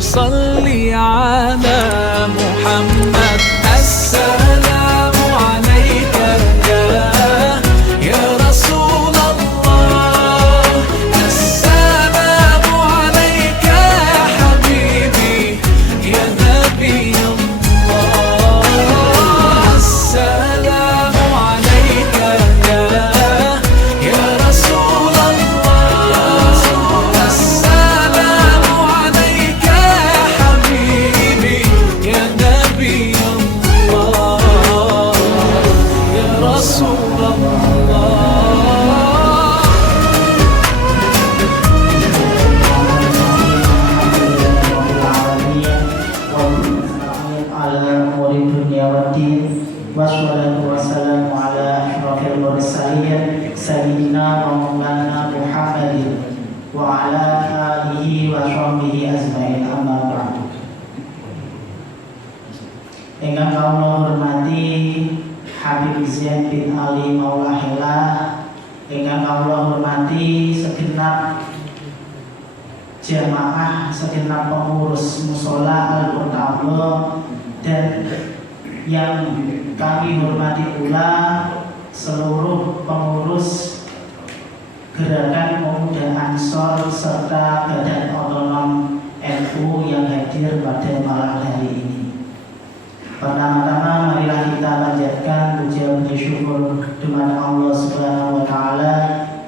صل على محمد السلام عليك يا رسول الله السلام عليك يا حبيبي يا نبي الله السلام عليك يا رسول الله السلام عليك يا حبيبي يا نبي الله يا رسول الله على أمور الدنيا والدين والصلاة والسلام على أشرف المرسلين سيدنا ومولانا محمد وعلى آله وصحبه أجمعين أما بعد. Ingkang kawula hormati Habib Zain bin Ali Maulahillah, ingkang kawula hormati segenap jamaah, segenap pengurus musola Al-Qur'an, dan yang kami hormati pula seluruh pengurus Gerakan Pemuda Ansor serta Badan Otonom NU yang hadir pada malam hari ini. Pertama-tama marilah kita panjatkan puja-puji syukur kepada Allah Subhanahu wa taala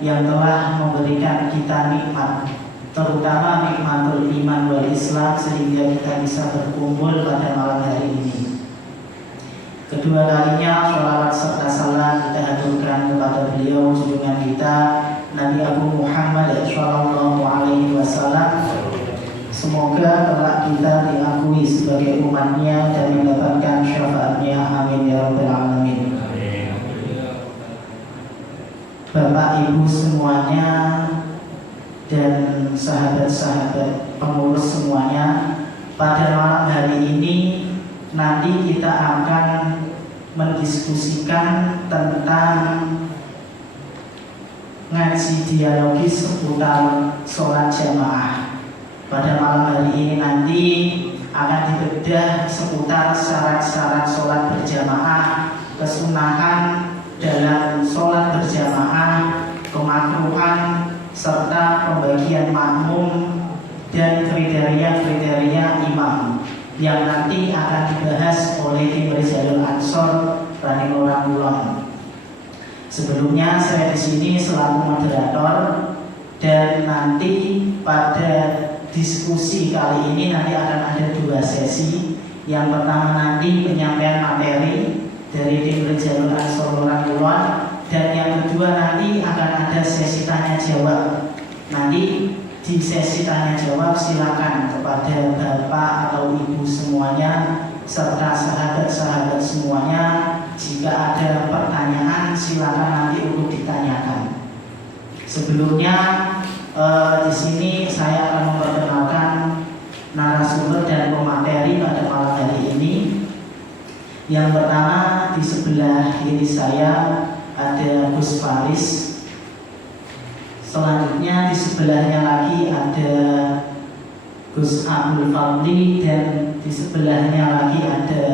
yang telah memberikan kita nikmat, terutama nikmatul iman wal Islam, sehingga kita bisa berkumpul pada malam hari ini. Kedua kalinya sholawat serta salam kita haturkan kepada beliau junjungan kita Nabi Agung Muhammad sallallahu alaihi wasallam. Semoga kelak kita diakui sebagai umatnya dan mendapatkan syafaatnya, amin ya rabbal alamin. Bapak Ibu semuanya dan sahabat-sahabat pengurus semuanya, pada malam hari ini nanti kita akan mendiskusikan tentang ngaji dialogis seputar sholat jamaah. Pada malam hari ini nanti akan dibedah seputar syarat-syarat sholat berjamaah, kesunahan dalam sholat berjamaah, kemakruhan, serta pembagian makmum dan kriteria-kriteria imam yang nanti akan dibahas oleh tim Rijalul Ansor rahimahullah. Sebelumnya saya di sini selaku moderator, dan nanti pada diskusi kali ini nanti akan ada dua sesi. Yang pertama nanti penyampaian materi dari tim Rijalul Ansor rahimahullah, dan yang kedua nanti akan ada sesi tanya jawab. Nanti di sesi tanya jawab silakan kepada bapak atau ibu semuanya serta sahabat-sahabat semuanya, jika ada pertanyaan silakan nanti untuk ditanyakan. Sebelumnya di sini saya akan memperkenalkan narasumber dan pemateri pada malam hari ini. Yang pertama di sebelah kiri saya ada Gus Faris. Selanjutnya di sebelahnya lagi ada Gus Abdul Fadli, dan di sebelahnya lagi ada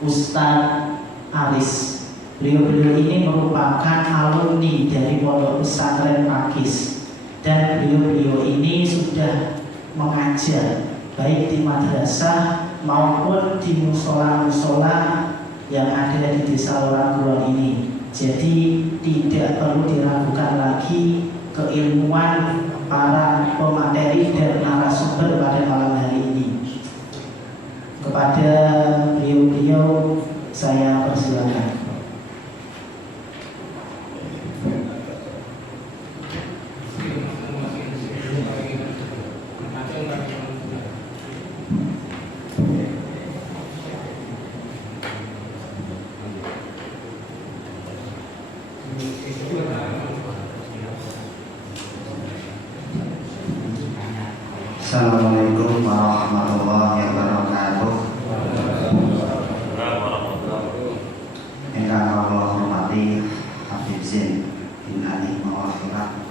Ustadz Aris. Beliau-beliau ini merupakan alumni dari Pondok Pesantren Pakis, dan beliau-beliau ini sudah mengajar baik di madrasah maupun di musola-musola yang ada di Desa Lorang Kulon ini. Jadi tidak perlu diragukan lagi keilmuan para pemateri dan narasumber pada malam hari ini. Kepada beliau-beliau saya persilakan. Assalamualaikum warahmatullahi wabarakatuh. Ingkang kula hormati Habib Zain bin Ali Maulahillah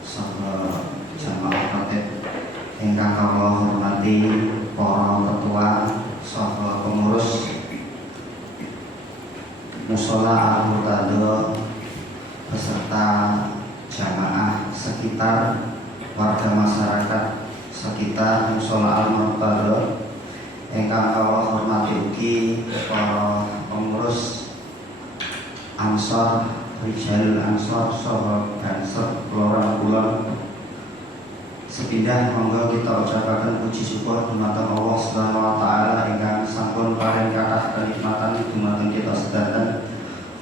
saha jamaah khatib, ingkang kula hormati kanthi para ketua saha pengurus Mushola Al-Murtado beserta jamaah sekitar, warga masyarakat sekitar Mushola Al-Murtado ingkang kawula hormati ugi para pengurus Ansor, Rijalul Ansor saha Banser Kelurahan Kulon. Sepindah monggo kita ucapaken puji syukur dumateng Allah Subhanahu wa taala ingkang sampun paring kathah kenikmatan dumateng kita sedanten,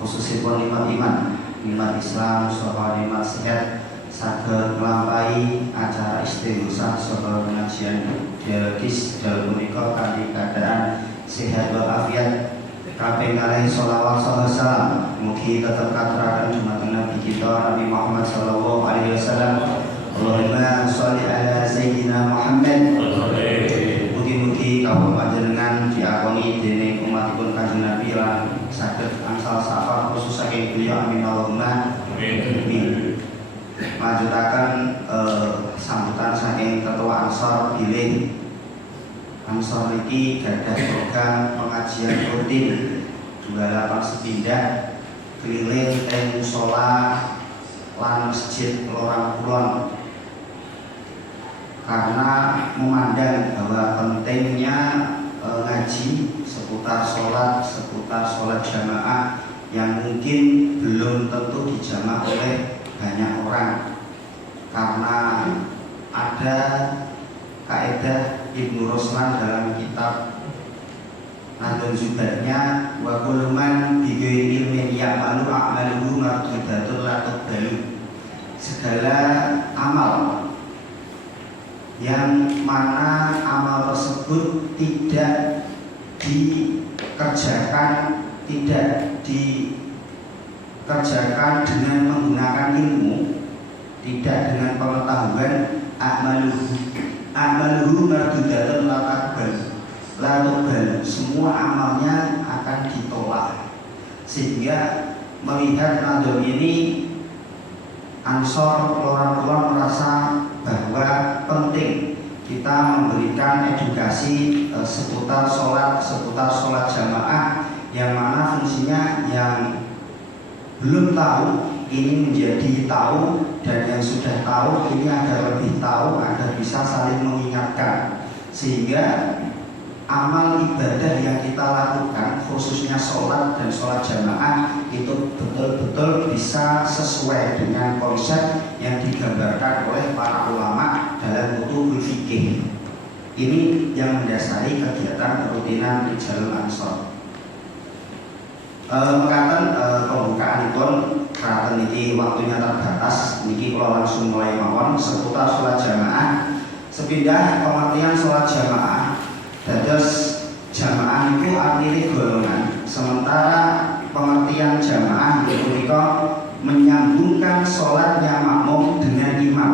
khususipun nikmat iman, nikmat Islam saha nikmat sehat saged nglampahi acara istighosah saha pengajian dialogis dalam punika kanthi keadaan sehat walafiat. Kaping kalih sholawat saha salam mugi tetep katuraken dumateng Nabi kita Nabi Muhammad sallallahu alaihi wasallam. Allahumma sholli ala sayyidina Muhammad. Mugi-mugi kawula panjenengan diakoni dening umatipun Kanjeng Nabi lan saged angsal syafaat khusus saking beliau, amin Allahumma amin. Lanjutaken sambutan saking Ketua Ansor bilih. Ansor iki gadah program pengajian rutin 28 sepindah keliling ing mushola lan masjid Kelurahan Kulon, karena memandang bahwa pentingnya ngaji seputar sholat jamaah yang mungkin belum tentu dijamak oleh banyak orang, karena ada kaidah Ibnu Ruslan dalam kitab Nadul Zubatnya, wa kullu man bi ghairi ilmin ya'malu a'maluhu mardudatun la tuqbalu. Segala amal yang mana amal tersebut tidak dikerjakan dengan menggunakan ilmu, tidak dengan pengetahuan, a'maluhu mardudatun la tuqbalu, semua amalnya akan ditolak. Sehingga melihat nadul ini, Ansor Kelurahan Kulon merasa bahwa penting kita memberikan edukasi seputar sholat jamaah, yang mana fungsinya yang belum tahu ini menjadi tahu, dan yang sudah tahu ini agar lebih tahu, agar bisa saling mengingatkan, sehingga amal ibadah yang kita lakukan khususnya sholat dan sholat jamaah itu betul-betul bisa sesuai dengan konsep yang digambarkan oleh para ulama dalam kutubul fikih. Ini yang mendasari kegiatan rutinan Rijalul Ansor. Mekaten pembukaan itu karena niki waktunya terbatas, niki kalau langsung mulai mawon seputar sholat jamaah. Sepindah pengertian sholat jamaah, dados jamaah itu artinya golongan, sementara pengertian jamaah itu menyambungkan sholatnya makmum dengan imam,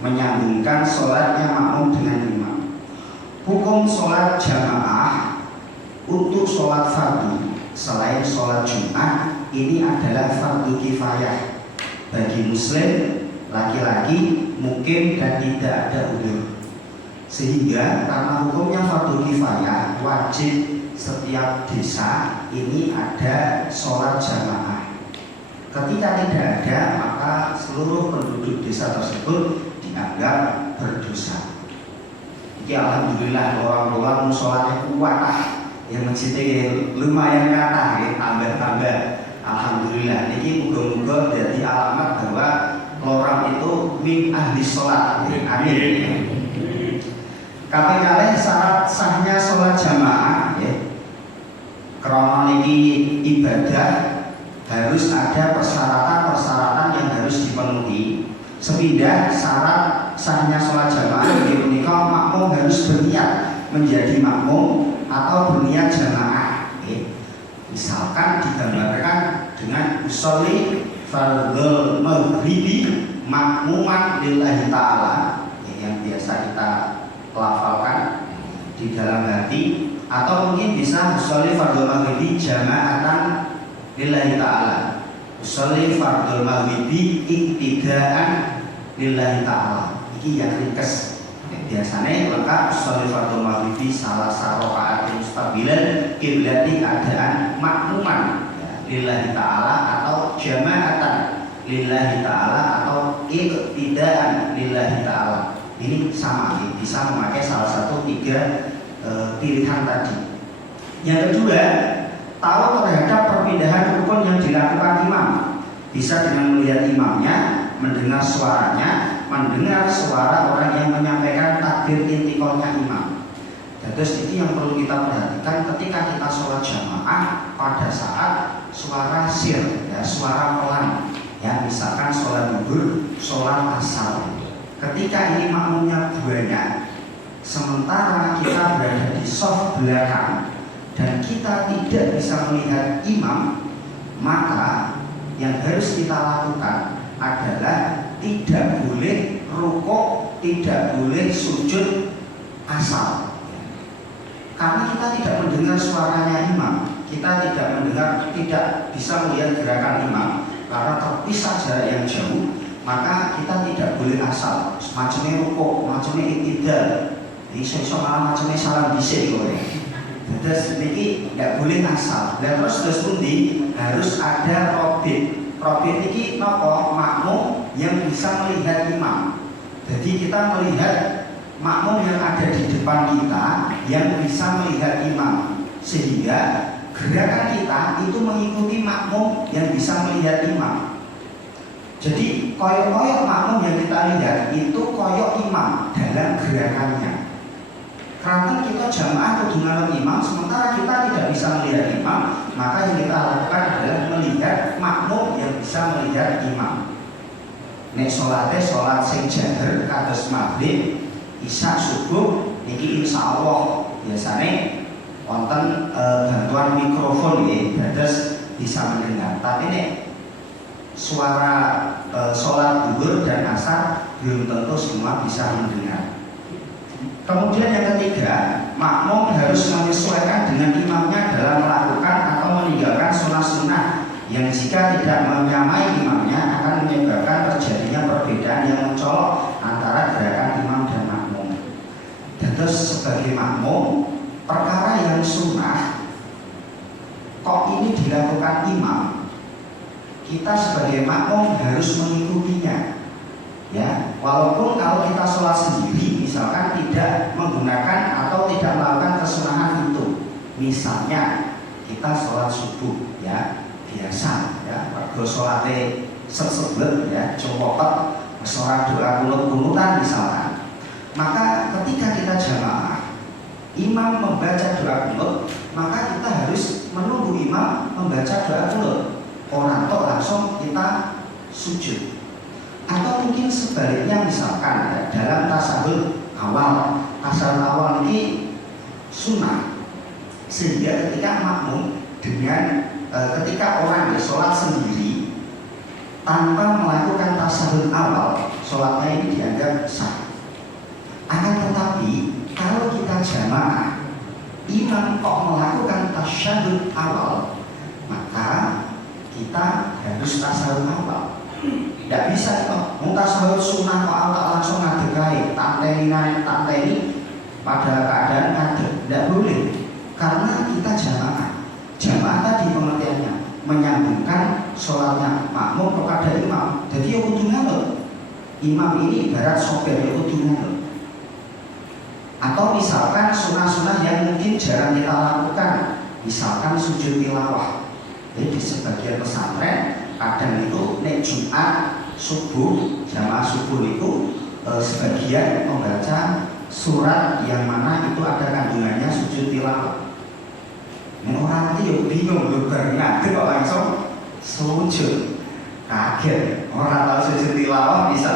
menyambungkan sholatnya makmum dengan imam. Hukum sholat jamaah untuk sholat fardu selain sholat Jumat ini adalah fardu kifayah bagi muslim laki-laki mukim dan tidak ada udzur. Sehingga karena hukumnya fardu kifayah, wajib setiap desa ini ada sholat jamaah. Ketika tidak ada, maka seluruh penduduk desa tersebut dianggap berdosa. Jadi alhamdulillah orang-orang sholatnya kuat, yang masjidnya lumayan kata, tambah-tambah. Alhamdulillah. Ini moga-moga jadi alamat bahwa orang itu min ahli sholat. Amin. Kaping kalih syarat sahnya sholat jamaah, karena ini ibadah harus ada persyaratan-persyaratan yang harus dipenuhi. Sepindah syarat sahnya sholat jamaah ini makmum harus berniat menjadi makmum atau berniat jamaah. Misalkan digambarkan dengan usolli fardhul maghribi makmuman lillahi ta'ala, yang biasa kita lafalkan di dalam hati, atau mungkin bisa usolli fardhul maghribi jama'atan lillahi ta'ala, usolli fardhul maghribi iktidaan lillahi ta'ala. Ini yang ringkes. biasanya lengkap sholat fardhu maghribi salah rakaat mustabilan kiblati keadaan makmuman ya, lillahi ta'ala atau jama'atan lillahi ta'ala atau iqtidaan lillahi ta'ala. Ini sama, bisa memakai salah satu tiga pilihan tadi. Yang kedua, tahu terhadap perpindahan rukun yang dilakukan imam, bisa dengan melihat imamnya, mendengar suaranya, mendengar suara orang yang menyampaikan takbir intiqalnya imam. Terus itu yang perlu kita perhatikan ketika kita sholat jamaah pada saat suara sir, ya, suara pelan, ya, misalkan sholat zuhur, sholat asar. Ketika ini makmumnya banyak, sementara kita berada di shaf belakang dan kita tidak bisa melihat imam, maka yang harus kita lakukan adalah tidak boleh rukuk, tidak boleh sujud asal. Karena kita tidak mendengar suaranya imam, kita tidak bisa melihat gerakan imam karena terpisah jarak yang jauh. Maka kita tidak boleh asal macamnya rukuk, macamnya iktidal. Ini saya malah macamnya salam dhisik kok. Terus ini tidak boleh asal. Dan terus pundi harus ada robit. Robit ini nopo makmum yang bisa melihat imam. Jadi kita melihat makmum yang ada di depan kita yang bisa melihat imam, sehingga gerakan kita itu mengikuti makmum yang bisa melihat imam. Jadi koyok-koyok makmum yang kita lihat itu koyok imam dalam gerakannya. Karena kita jamaah kudu ngarep imam, sementara kita tidak bisa melihat imam, maka yang kita lakukan adalah melihat makmum yang bisa melihat imam. Nek sholat sing jaher kados maghrib, isya, subuh, niki insyaallah biasanya wonten bantuan mikrofon ya, terus bisa mendengar. Tapi nek suara sholat zuhur dan asar belum tentu semua bisa mendengar. Kemudian yang ketiga, makmum harus menyesuaikan dengan imamnya dalam melakukan atau meninggalkan sunnah-sunnah yang jika tidak menyamai imamnya akan menyebabkan terjadinya perbedaan yang mencolok antara gerakan imam dan makmum. Dan terus sebagai makmum, perkara yang sunnah kok ini dilakukan imam, kita sebagai makmum harus mengikutinya. Ya, walaupun kalau kita sholat sendiri, misalkan tidak menggunakan atau tidak melakukan kesunahan itu, misalnya kita sholat subuh, ya biasa, ya warga sholatnya sebet, ya copot, sholat doa kunut-kunutan misalkan. Maka ketika kita jamaah, imam membaca doa kunut, maka kita harus menunggu imam membaca doa kunut. Orang tok langsung kita sujud. Atau mungkin sebaliknya, misalkan ya, dalam tasawuf awal ini sunnah, sehingga ketika makmum dengan ketika orang sholat sendiri tanpa melakukan tasawuf awal, sholatnya ini dianggap sah. Akan tetapi kalau kita jamaah, imam kok melakukan tasyahud awal, maka kita harus tasawuf awal. Tidak bisa kok, mau tasawuf sunnah kok tak langsung ngadekai, tanteni pada keadaan ngadeg. Tidak boleh, karena kita jamaah. Jamaah tadi pengertiannya menyambungkan sholatnya makmum kepada imam. Jadi ya kudu nganut. Imam ini ibarat sopir, ya kudu nganut. Atau misalkan sunnah-sunnah yang mungkin jarang kita lakukan, misalkan sujud tilawah. Jadi di sebagian pesantren kadang itu nek Jumat subuh, jamaah subuh itu sebagian membaca surat yang mana itu ada kandungannya sujud tilawah. Nek orang itu ya bingung, lu ngadeg kok langsung sujud, kaget, orang tahu sujud tilawah bisa.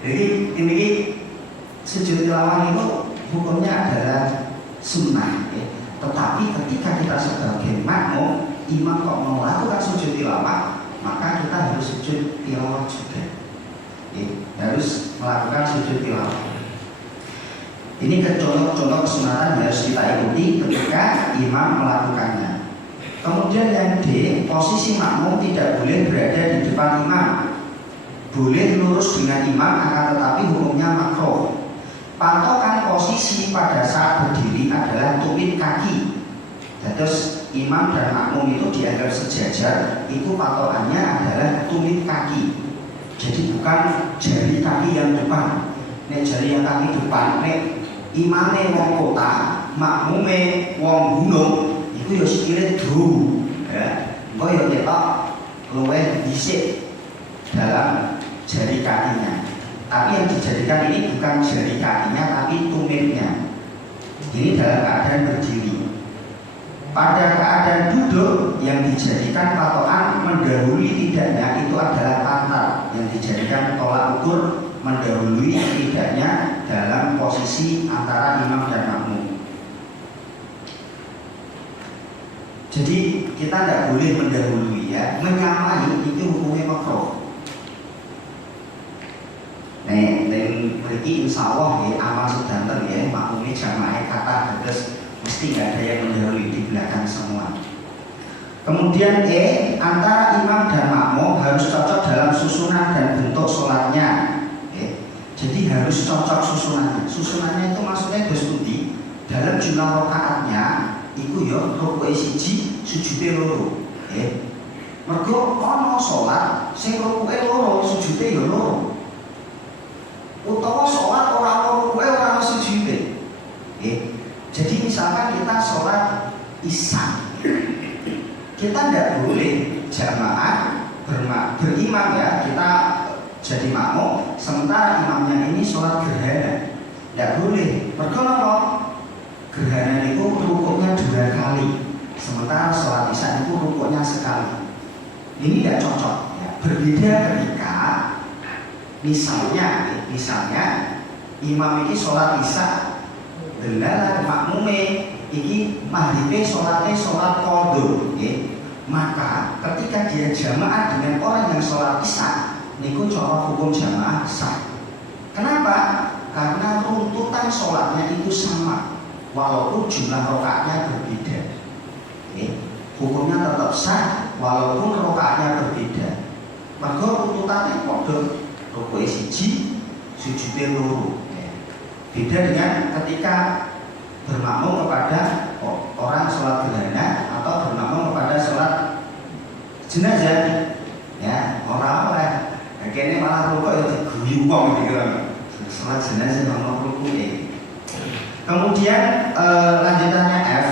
Jadi ini sujud tilawah itu hukumnya adalah sunnah, ya. Tetapi ketika kita sebagai makmum, imam kok melakukan sujud tilawah, maka kita harus sujud tilawah juga, ya. Harus melakukan sujud tilawah. Ini contoh-contoh kesunatan harus kita ikuti ketika imam melakukannya. Kemudian yang D, posisi makmum tidak boleh berada di depan imam. Boleh lurus dengan imam, akan tetapi hukumnya makruh. patokan posisi pada saat berdiri adalah tumit kaki. Terus imam dan makmum itu dianggap sejajar, itu patokannya adalah tumit kaki. Jadi bukan jari kaki yang depan. Nek jari yang kaki depan, nek imame wong kota, makmume wong gunung, itu ya sikile dru, ya. Engko ya ketok luwih dhisik dalam jari kakinya. Tapi yang dijadikan ini bukan jari kakinya, tapi tumitnya. Ini dalam keadaan berdiri. Pada keadaan duduk yang dijadikan patokan mendahului tidaknya itu adalah pantat, yang dijadikan tolak ukur mendahului tidaknya dalam posisi antara imam dan makmum. Jadi kita tidak boleh mendahului, ya, menyamai itu hukumnya makruh. Nek mriki insyaallah ya amal sedanten ya makmumnya jamaah kata terus mesti nggak ada yang mendahului di belakang semua. Kemudian antara imam dan makmum harus cocok dalam susunan dan bentuk sholatnya. Jadi harus cocok susunannya. Susunannya itu maksudnya berstudi dalam jumlah rakaatnya itu ya rukuke siji, sujude loro. Mergo ana sholat sing rukuke loro, sujude ya loro. Utawa sholat ora ana rukuke ora ana sujude. Jadi misalkan kita sholat isya, kita tidak boleh jamaah berimam ya, kita jadi makmum sementara imamnya ini sholat gerhana, tidak boleh. Mergo napa? Gerhana itu rukuknya 2 kali, sementara sholat isya itu rukuknya sekali. Ini tidak cocok ya. Berbeda ketika misalnya imam ini sholat isya delala makmume iki maghribe sholat qadha, maka ketika dia jamaah dengan orang yang sholat isya niku cara hukum jamaah sah. Kenapa? Karena runtutan sholatnya itu sama walaupun jumlah rakaatnya berbeda. Hukumnya tetap sah walaupun rakaatnya berbeda. Maka runtutannya padha, rukuke siji, sujude loro. Beda dengan ketika bermakmum kepada orang sholat gerhana atau bermakmum kepada sholat jenazah, ya orang oleh kayaknya malah rukuk ya diguyu wong gitu kan. Sholat jenazah makmum rukuk. Kemudian lanjutannya F,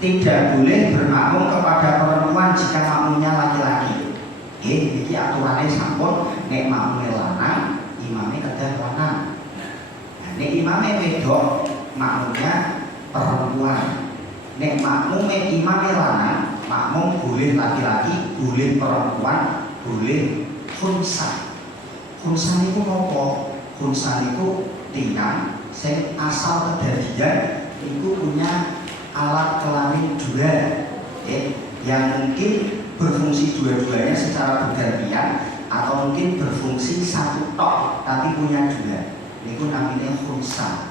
tidak boleh bermakmum kepada perempuan jika makmumnya laki-laki. Ini aturannya sampun nek makmumnya lanang, imamnya kedah lanang. Nek imamnya wedok, makmumnya perempuan. Nek makmumnya imamnya lanang, makmum boleh laki-laki, boleh perempuan, boleh khunsa. Khunsa itu apa? Khunsa itu tiang sing asal kedadian itu punya alat kelamin 2, yang mungkin berfungsi dua-duanya secara bergantian atau mungkin berfungsi 1 tok tapi punya 2. Itu namanya khunsa.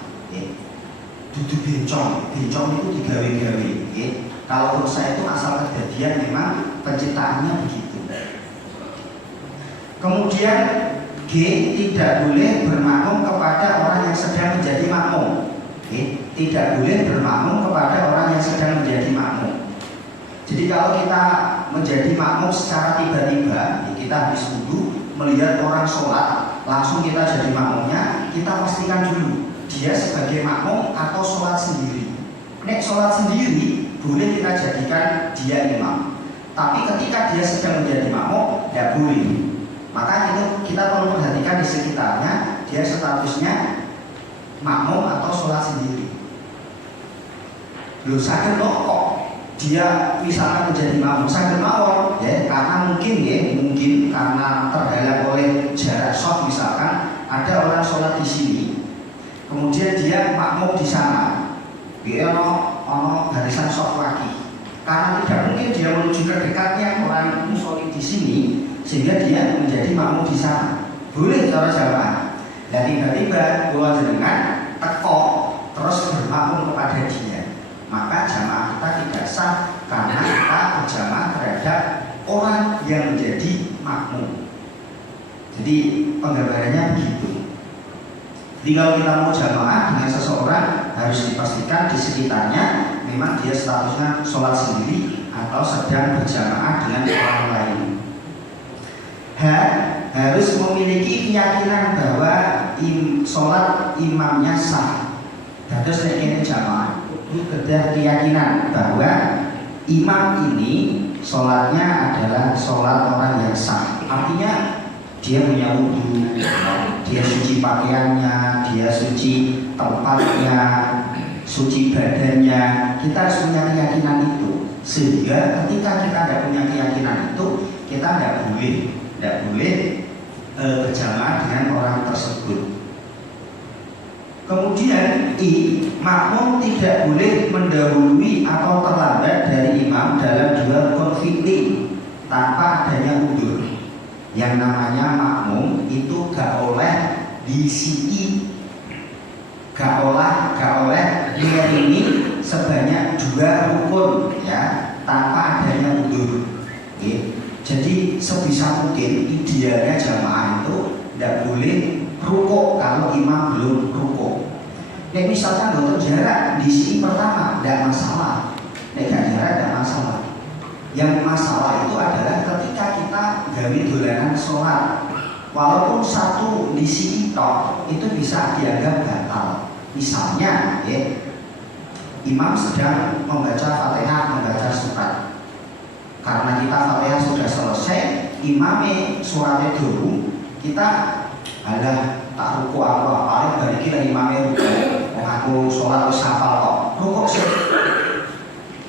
Dudu bencong itu digawe-gawe. Kalau khunsa itu asal kejadian memang penciptaannya begitu. Kemudian G, tidak boleh bermakmum kepada orang yang sedang menjadi makmum. Tidak boleh bermakmum kepada orang yang sedang menjadi makmum. Jadi kalau kita menjadi makmum secara tiba-tiba, kita habis wudu melihat orang sholat, langsung kita jadi makmumnya, kita pastikan dulu dia sebagai makmum atau sholat sendiri. Nek sholat sendiri boleh kita jadikan dia imam, tapi ketika dia sedang menjadi makmum tidak boleh. Maka itu kita perlu perhatikan di sekitarnya, dia statusnya makmum atau sholat sendiri. Loh sakit kok dia misalkan menjadi makmum sakit mawon ya, karena mungkin karena terhalang oleh jarak soft. Misalkan ada orang sholat di sini, kemudian dia makmum di sana, dia ono barisan soft lagi, karena tidak mungkin dia menuju ke dekatnya orang musolli di sini sehingga dia menjadi makmum di sana. Boleh cara jamaah. Dan tiba-tiba gua jenengan teko terus bermakmum kepada dia, maka jamaah kita tidak sah karena kita berjamaah terhadap orang yang menjadi makmum. Jadi penggambarannya begitu. Jadi kalau kita mau jamaah dengan seseorang harus dipastikan di sekitarnya memang dia statusnya sholat sendiri atau sedang berjamaah dengan orang lain. Harus memiliki keyakinan bahwa sholat imamnya sah. Terus ini jamaah itu keyakinan bahwa imam ini sholatnya adalah sholat orang yang sah. Artinya dia punya wudu, dia suci pakaiannya, dia suci tempatnya, suci badannya. Kita harus punya keyakinan itu. Sehingga ketika kita tidak punya keyakinan itu, kita tidak boleh berjamaah dengan orang tersebut. Kemudian makmum tidak boleh mendahului atau terlambat dari imam dalam dua konflik tanpa adanya udzur. Yang namanya makmum itu gak oleh disiki, gak oleh dia ini sebanyak 2 rukun ya tanpa adanya udzur. Jadi sebisa mungkin idealnya jamaah itu tidak boleh rukuk kalau imam belum rukuk. Nek misalkan dokter jarak di sini pertama tidak masalah, nek gak jarak tidak masalah. Yang masalah itu adalah ketika kita gawe dolanan sholat, walaupun satu di sini tok itu bisa dianggap batal. Misalnya, imam sedang membaca Fatihah, membaca surat. Karena kita Fatihah sudah selesai, imamnya suratnya dulu, kita ada tak ruku aku paling dari kita imamnya ruku. Aku sholat wis hafal kok. Rukuk sih.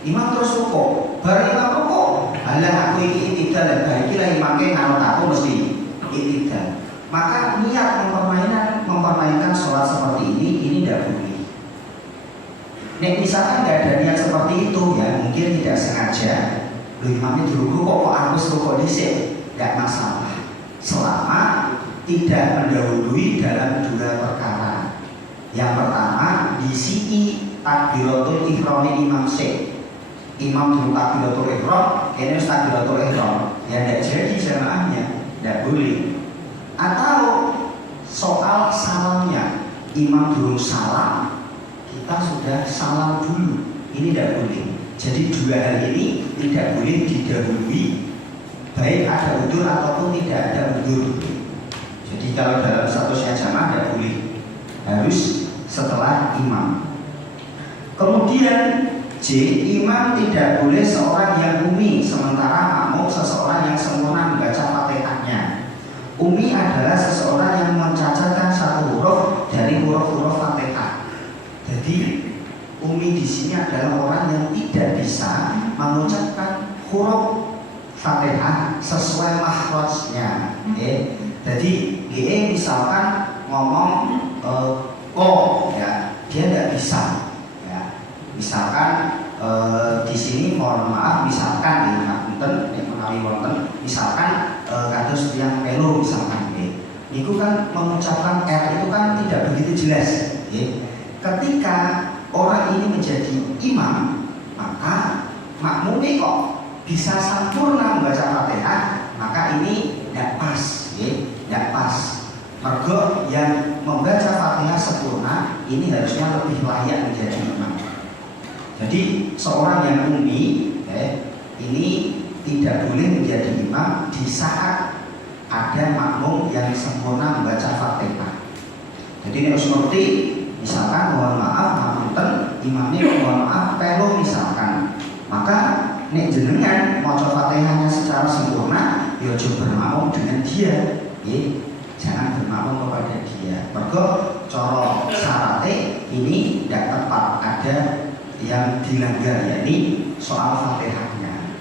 Imam terus rukuk. Bareng imam rukuk. Alah aku iki iktidal bari kira imamnya nganut aku mesti iktidal. Maka niat mempermainkan sholat seperti ini tidak boleh. Nek misalkan nggak ada niat seperti itu ya mungkin tidak sengaja. Imamnya dulu kok aku rukuk dhisik, nggak masalah. Selama tidak mendahului dalam 2 perkara. Yang pertama di sini takbiratul ihram imam syekh. Imam dulu takbiratul ihram, ini takbiratul ihram. Ya tidak jadi jamaahnya, tidak boleh. Atau soal salamnya, imam dulu salam, kita sudah salam dulu. Ini tidak boleh. Jadi 2 hal ini tidak boleh didahului, baik ada udzur ataupun tidak ada udzur. Jadi kalau dalam statusnya jamaah tidak boleh, harus setelah imam. Kemudian imam tidak boleh seorang yang umi, sementara makmum seseorang yang sempurna membaca Fatihahnya. Umi adalah seseorang yang mencacatkan satu huruf dari huruf-huruf Fatihah. Jadi umi di sini adalah orang yang tidak bisa mengucapkan huruf Fatihah sesuai makhrajnya. Jadi misalkan ngomong ya dia tidak bisa ya. Misalkan di sini mohon maaf misalkan menawi wonten misalkan kados yang melu misalkan niku kan mengucapkan R itu kan tidak begitu jelas. Ketika orang ini menjadi imam maka makmumnya kok bisa sempurna membaca Fatihah, maka ini tidak pas. Tidak pas. Mergo yang membaca Fatihah sempurna ini harusnya lebih layak menjadi imam. Jadi seorang yang umi ini tidak boleh menjadi imam di saat ada makmum yang sempurna membaca Fatihah. Jadi ini harus ngerti. Misalkan mohon maaf ngapunten imamnya mohon maaf pelu misalkan, maka nek jenengan maca Fatihahnya secara sempurna ya aja bermakmum dengan dia. Jangan bermakmum kepada dia. Mergo cara syaratnya ini tidak tepat, ada yang dilanggar, yakni soal Fatihahnya.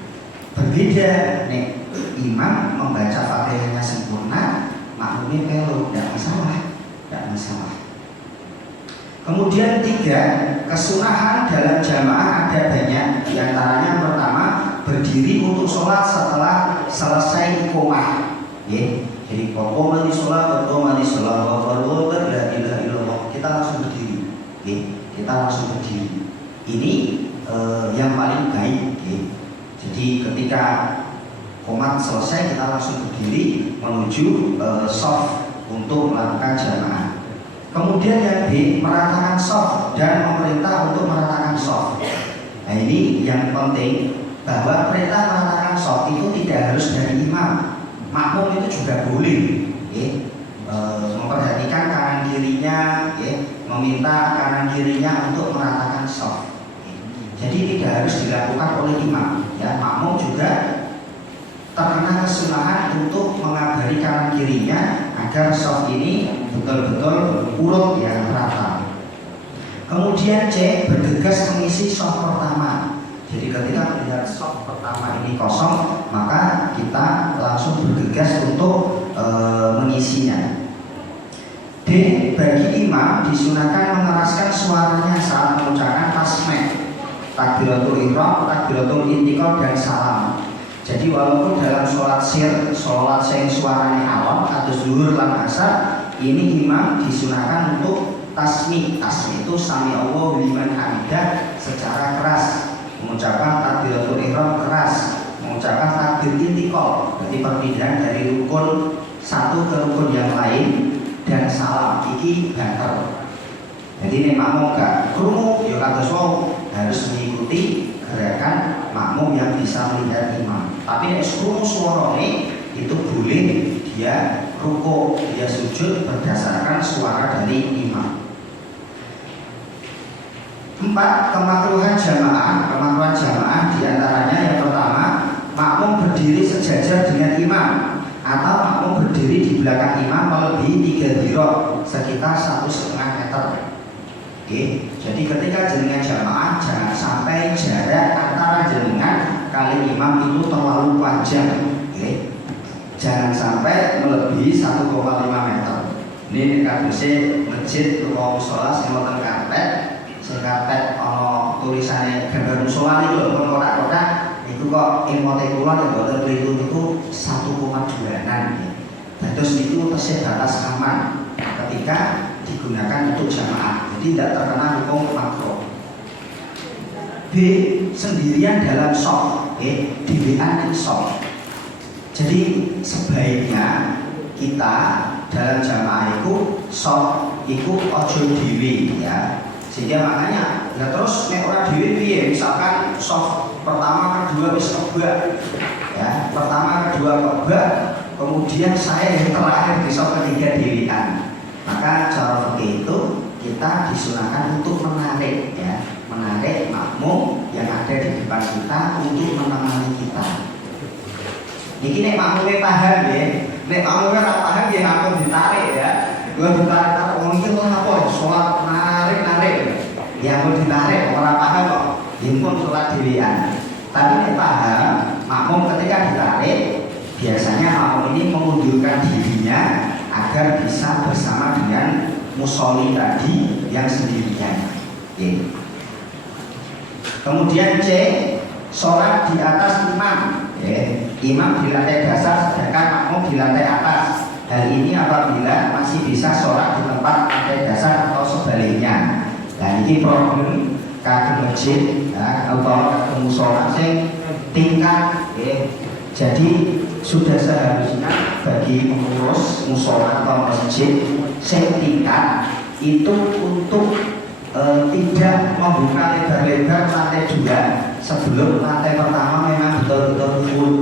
Berbeda nek imam membaca Fatihahnya sempurna, makmumnya pelu, tidak masalah. Kemudian 3, kesunahan dalam jamaah ada banyak. Di antaranya pertama berdiri untuk sholat setelah selesai iqomah. Jadi qomah di sholat, la ilaha illallah, kita langsung berdiri. Kita langsung berdiri. Ini yang paling baik. Jadi ketika qomat selesai kita langsung berdiri menuju shaf untuk melakukan jamaah. Kemudian yang B, meratakan shaf dan memerintah untuk meratakan shaf. Nah ini yang penting, bahwa perintah meratakan shaf itu tidak harus dari imam, makmum itu juga boleh, memperhatikan kanan kirinya, meminta kanan kirinya untuk meratakan shaf. Jadi tidak harus dilakukan oleh imam, ya, makmum juga terkena kesunahan untuk mengabari kanan kirinya agar shaf ini betul-betul urut yang rata. Kemudian C, bergegas mengisi shaf pertama. Jadi ketika melihat shaf pertama ini kosong, maka kita langsung bergegas untuk mengisinya. D, bagi imam disunahkan mengeraskan suaranya saat mengucapkan tasmih, takbiratul ihram, takbiratul intiqal dan salam. Jadi walaupun dalam sholat sir, sholat yang suaranya awam atau zuhur lan asar, ini imam disunahkan untuk tasmi. Tasmi itu sami Allahu liman hamidah secara keras, mengucapkan takbiratul ihram keras, mengucapkan takbir intiqal, berarti perpindahan dari rukun satu ke rukun yang lain, dan salam iki banter. Jadi ini makmum gak krungu ya kados wau, harus mengikuti gerakan makmum yang bisa melihat imam. Tapi nek krungu suarane itu boleh dia rukuk, dia sujud berdasarkan suara dari imam. 4. Kemakruhan jamaah. Kemakruhan jamaah diantaranya yang pertama, makmum berdiri sejajar dengan imam atau makmum berdiri di belakang imam melebihi 3 dhiraah, sekitar 1,5 meter. Oke, jadi ketika jenengan jamaah jangan sampai jarak antara jenengan kali imam itu terlalu panjang. Oke, jangan sampai melebihi 1,5 meter. Ini kaduse masjid utawa mushola sing wonten karpet, sing karpet ana tulisannya gambar mushola niku lho, pun kotak-kotak itu kok emote kula nek boten keliru niku 1,2-an. Terus itu tesih batas aman ketika digunakan untuk jamaah, jadi tidak terkena hukum makruh. B, sendirian dalam shaf, dhewean ing shaf. Jadi sebaiknya kita dalam jamaah itu shaf itu ojo dhewe, ya. Sehingga makanya ya terus nek ora dhewe piye, misalkan shaf pertama kedua wis kebak, ya, pertama kedua kebak, kemudian saya yang terakhir di shaf ketiga dhewean. Maka cara fikih itu kita disunahkan untuk menarik, ya, menarik makmum yang ada di depan kita untuk menemani kita. Ini nek makmumnya paham, ya, nek makmumnya tak paham ya aku ditarik, ya, gue ditarik mungkin lah apa sholat narik, ya aku ditarik orang paham kok, himpun sholat dirian. Tapi nek paham, makmum ketika ditarik biasanya makmum ini mengundurkan dirinya agar bisa bersama dengan musolli tadi yang sendirian. Kemudian C, sholat di atas imam. Imam di lantai dasar sedangkan makmum di lantai atas. Hal ini apabila masih bisa sholat di tempat lantai dasar atau sebaliknya. Dan ini problem kagem masjid, ya, atau kagem musola sing tingkat. Jadi sudah seharusnya bagi pengurus musola atau masjid sing tingkat itu untuk tidak membuka lebar-lebar lantai 2 sebelum lantai pertama memang betul-betul full.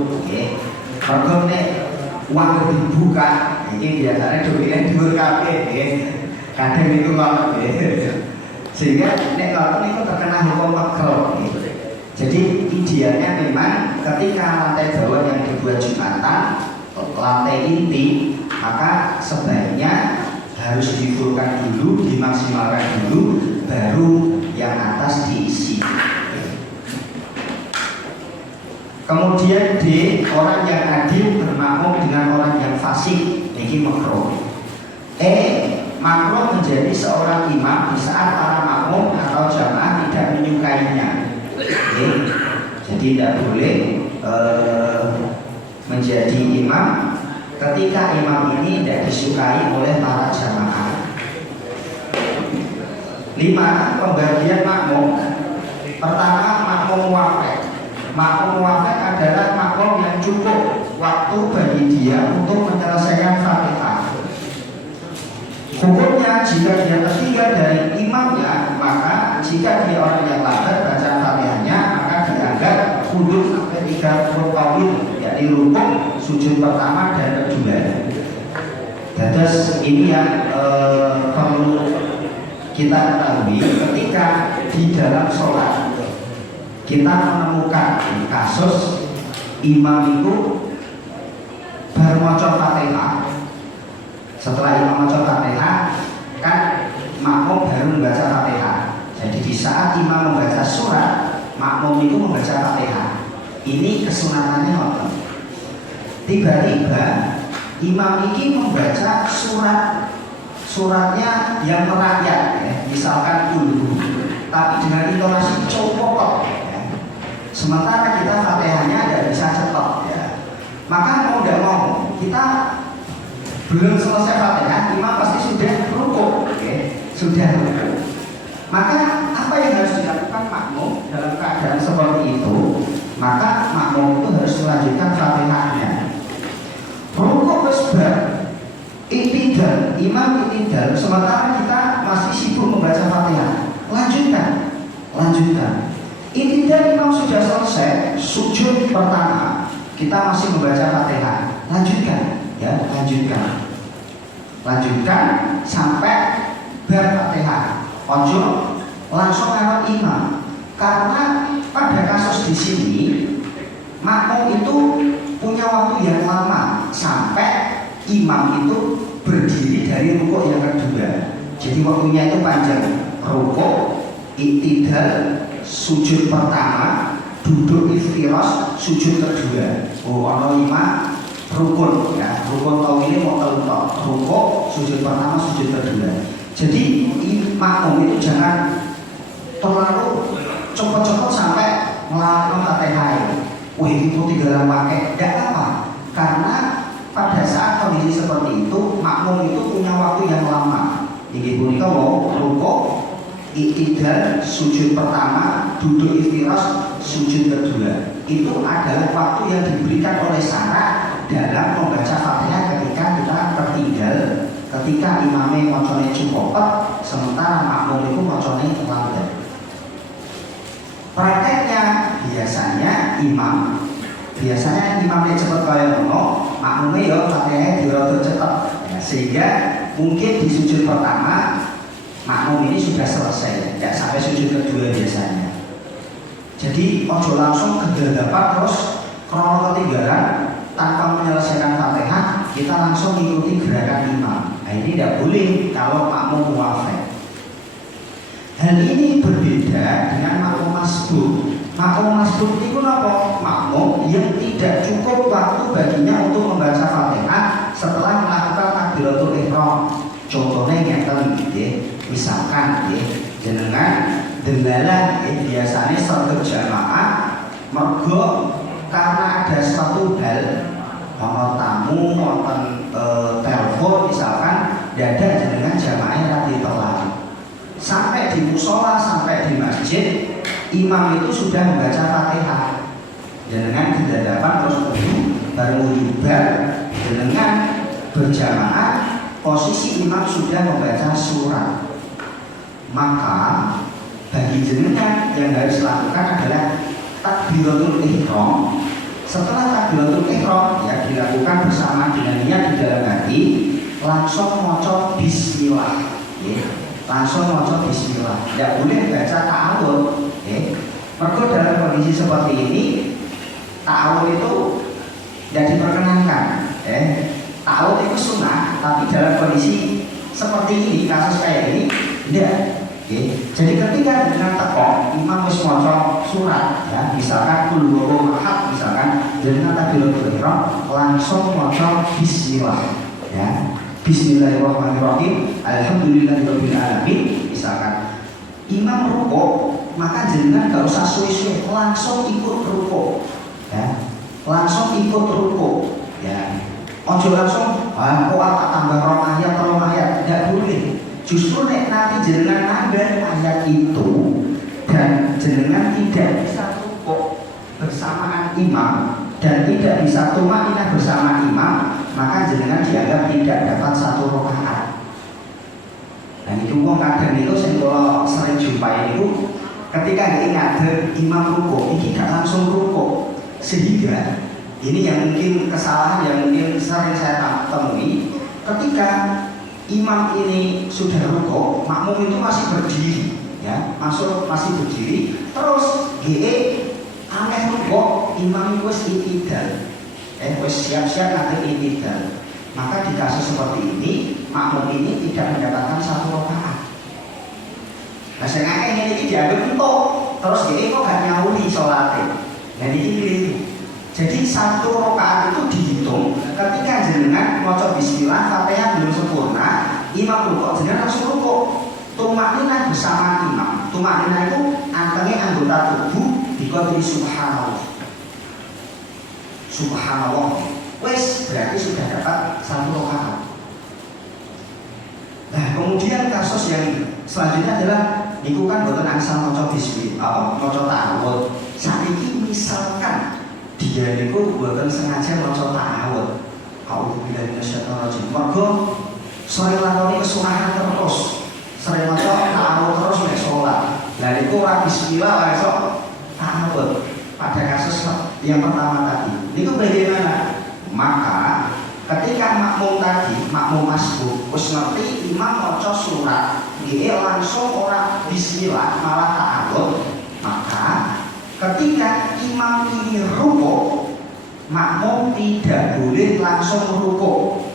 Mergo nek uang dibuka ini biasanya dominan dhuwur kabeh, kadang itu ngono, sehingga nek ngono itu terkena hukum makruh. Jadi idealnya memang ketika lantai bawah yang dibuat jumatan, lantai inti, maka sebaiknya harus difulkan dulu, dimaksimalkan dulu, baru yang atas diisi. Kemudian D, orang yang adil bermakmum dengan orang yang fasik, ini makruh. E, makruh menjadi seorang imam di saat para makmum atau jamaah tidak menyukainya. Jadi tidak boleh menjadi imam ketika imam ini tidak disukai oleh para jamaah. 5. Pembagian makmum. Pertama, makmum wafat. Makmum wafat adalah makmum yang cukup waktu bagi dia untuk menyelesaikan Fatihah. Hukumnya jika dia tertinggal dari imamnya, maka jika dia orang yang lambat baca Fatihahnya, maka dianggap mundur sampai 30 kali, yakni rukuk, sujud pertama dan kedua. Terus ini yang perlu kita ketahui ketika di dalam sholat kita menemukan kasus imam itu baru maca Fatihah. Setelah imam maca Fatihah, kan makmum baru membaca Fatihah. Jadi di saat imam membaca surat, makmum itu membaca Fatihah. Ini kesunatannya apa? Tiba-tiba imam ini membaca suratnya yang merakyat, ya, misalkan dulu, tapi dengan intonasi copot, ya. Sementara kita Fatihahnya tidak bisa cepat, ya. Maka mau tidak mau kita belum selesai Fatihah, imam pasti sudah rukuk, ya. Sudah rukuk. Maka apa yang harus dilakukan makmum dalam keadaan seperti itu? Maka makmum itu harus melanjutkan Fatihahnya. Rukuk besar, itidal, imam itidal, sementara kita masih sibuk membaca Fatihah. Lanjutkan. Itidal imam sudah selesai, sujud pertama, kita masih membaca Fatihah. Lanjutkan sampai ber-Fatihah. Ojo langsung lewat imam, karena pada kasus di sini makmum itu punya waktu yang lama sampai imam itu berdiri dari rukuk yang kedua. Jadi waktunya itu panjang. Rukuk, iktidal, sujud pertama, duduk iftirash, sujud kedua. Ono 5 rukun, ya. Rukun tau ini mau kelutok. Rukuk, sujud pertama, sujud kedua. Jadi makmum itu jangan terlalu cepet-cepet sampai melakukan Fatihah. Wah, itu tinggal pakai, tidak apa. Karena pada saat kondisi seperti itu, makmum itu punya waktu yang lama. Ini punika mau rukuk, iktidal, sujud pertama, duduk iftirash, sujud kedua. Itu adalah waktu yang diberikan oleh syarak dalam membaca Fatihah ketika kita tertinggal, ketika imamnya macane cukup, sementara makmum itu macane lambat. Prakteknya biasanya imamnya cepat kaya ngono, makmumnya ya Fatihahnya dirada cepat, ya, sehingga mungkin di sujud pertama makmum ini sudah selesai, tidak sampai sujud kedua biasanya. Jadi ojo langsung kedadapan terus krono ketinggalan tanpa menyelesaikan Fatihah, kita langsung mengikuti gerakan imam. Nah, ini tidak boleh kalau makmum muafik. Hal ini berbeda dengan makmum masbuk. Makmum masbuk itu apa? Makmum yang tidak cukup waktu baginya untuk membaca Fatihah setelah melakukan takbiratul ihram. Contohnya ngeten nggih, misalkan nggih jenengan delalah biasanya satu jamaah mergo karena ada suatu hal, mau tamu, wonten telepon misalkan, dadak jenengan jamaahnya radi telat. Sampai di musola, sampai di masjid, imam itu sudah membaca Fatihah. Jenengan di hadapan terus baru menjubar, jenengan berjamaah, posisi imam sudah membaca surat. Maka bagi jenengan yang harus lakukan adalah takbiratul ihram. Setelah takbiratul ihram ya dilakukan bersama dengan niat di dalam hati, langsung maca bismillah. Ya. Langsung maca bismillah. Tidak boleh baca ta'awudz. Mergo dalam kondisi seperti ini ta'awudz itu tidak diperkenankan. Ta'awudz itu sunnah, tapi dalam kondisi seperti ini, kasus kayak ini tidak. Jadi ketika dengan teko imam wis maca surat, ya, misalkan kul huwallahu ahad, misalkan dengan takbiratul ihram langsung maca bismillah, ya. Bismillahirrahmanirrahim, alhamdulillahirabbil alamin. Misalkan imam rukuk, maka jenengan gak usah suwe-suwe, langsung ikut rukuk, ya. Langsung ikut rukuk, ya. Ojo langsung kok tambah rong ayat, tidak boleh. Justru nek nanti jenengan nambah ayat itu dan jenengan tidak bisa rukuk bersamaan imam dan tidak bisa tumaninah bersama imam, maka jenengan dianggap tidak dapat satu rakaat. wong kadang itu sing kula sering jumpai itu ketika ini ngadeg imam rukuk ini gak langsung rukuk, sehingga ini yang mungkin kesalahan yang mungkin sering saya temui ketika imam ini sudah rukuk, makmum itu masih berdiri, ya masih berdiri, terus aneh rukuk, imam itu wis itidal, wis siap-siap ngadeg itidal. Maka di kasus seperti ini makmum ini tidak mendapatkan satu rakaat. Nah, saya ini dianggap entuk, terus dia kok gak nyauri sholatnya. Dan ini keliru. Jadi satu rakaat itu dihitung ketika jenengan maca bismillah, Fatihah belum sempurna, imam rukuk, jenengan langsung rukuk. Tumakninah bersama imam. Tumakninah itu antengnya anggota tubuh diqadri subhanallah. Subhanallah. Wes berarti sudah dapat satu rakaat. Nah, kemudian kasus yang selanjutnya adalah niku kan boten angsal maca bismillah, maca ta'awudz. Saiki misalkan dia niku boten sengaja maca ta'awudz. A'udzubillahi minasyaitonir rajim. Mergo sering lakoni kesunahan terus. Sering maca ta'awudz terus nek salat. Lah niku ora bismillah esok ta'awudz. Pada kasus yang pertama tadi, niku bagaimana? Maka ketika makmum tadi, makmum masbuk, wis ngerti imam maca surat, dia langsung ora bismillah malah ta'awudz, maka ketika imam ini rukuk, makmum tidak boleh langsung rukuk.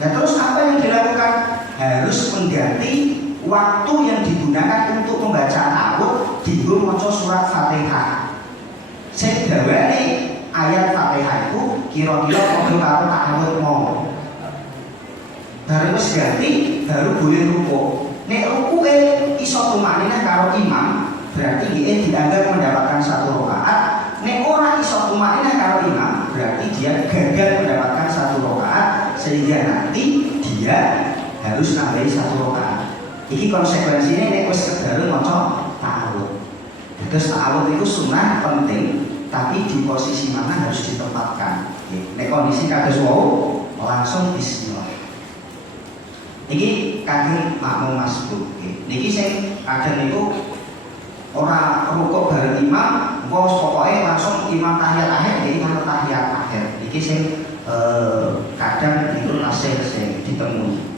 Nah, terus apa yang dilakukan? Harus mengganti waktu yang digunakan untuk membaca ta'awudz dienggo maca surat Fatihah. Sing gawane ayat Fatihah itu kira-kira padha karo ta'awudz mau. Baru wis ganti baru boleh rukuk. Nek rukuke iso tumakninah karo imam, berarti dia dianggap mendapatkan satu rakaat. Nek ora iso tumakninah karo imam, berarti dia gagal mendapatkan satu rakaat, sehingga nanti dia harus nambahi satu rakaat. Iki konsekuensinya nek wis kedalu maca ta'awudz. Terus ta'awudz itu sunnah penting, tapi di posisi mana harus ditempatkan. Nek kondisi kados wau langsung bismillah. Niki kagem makmum masbuk. Niki sing kadang niku ora rukuk bareng imam, engko pokoke langsung imam tahiyat akhir niki kan tahiyat akhir. Niki sing kadang niku tasih sing ditemui.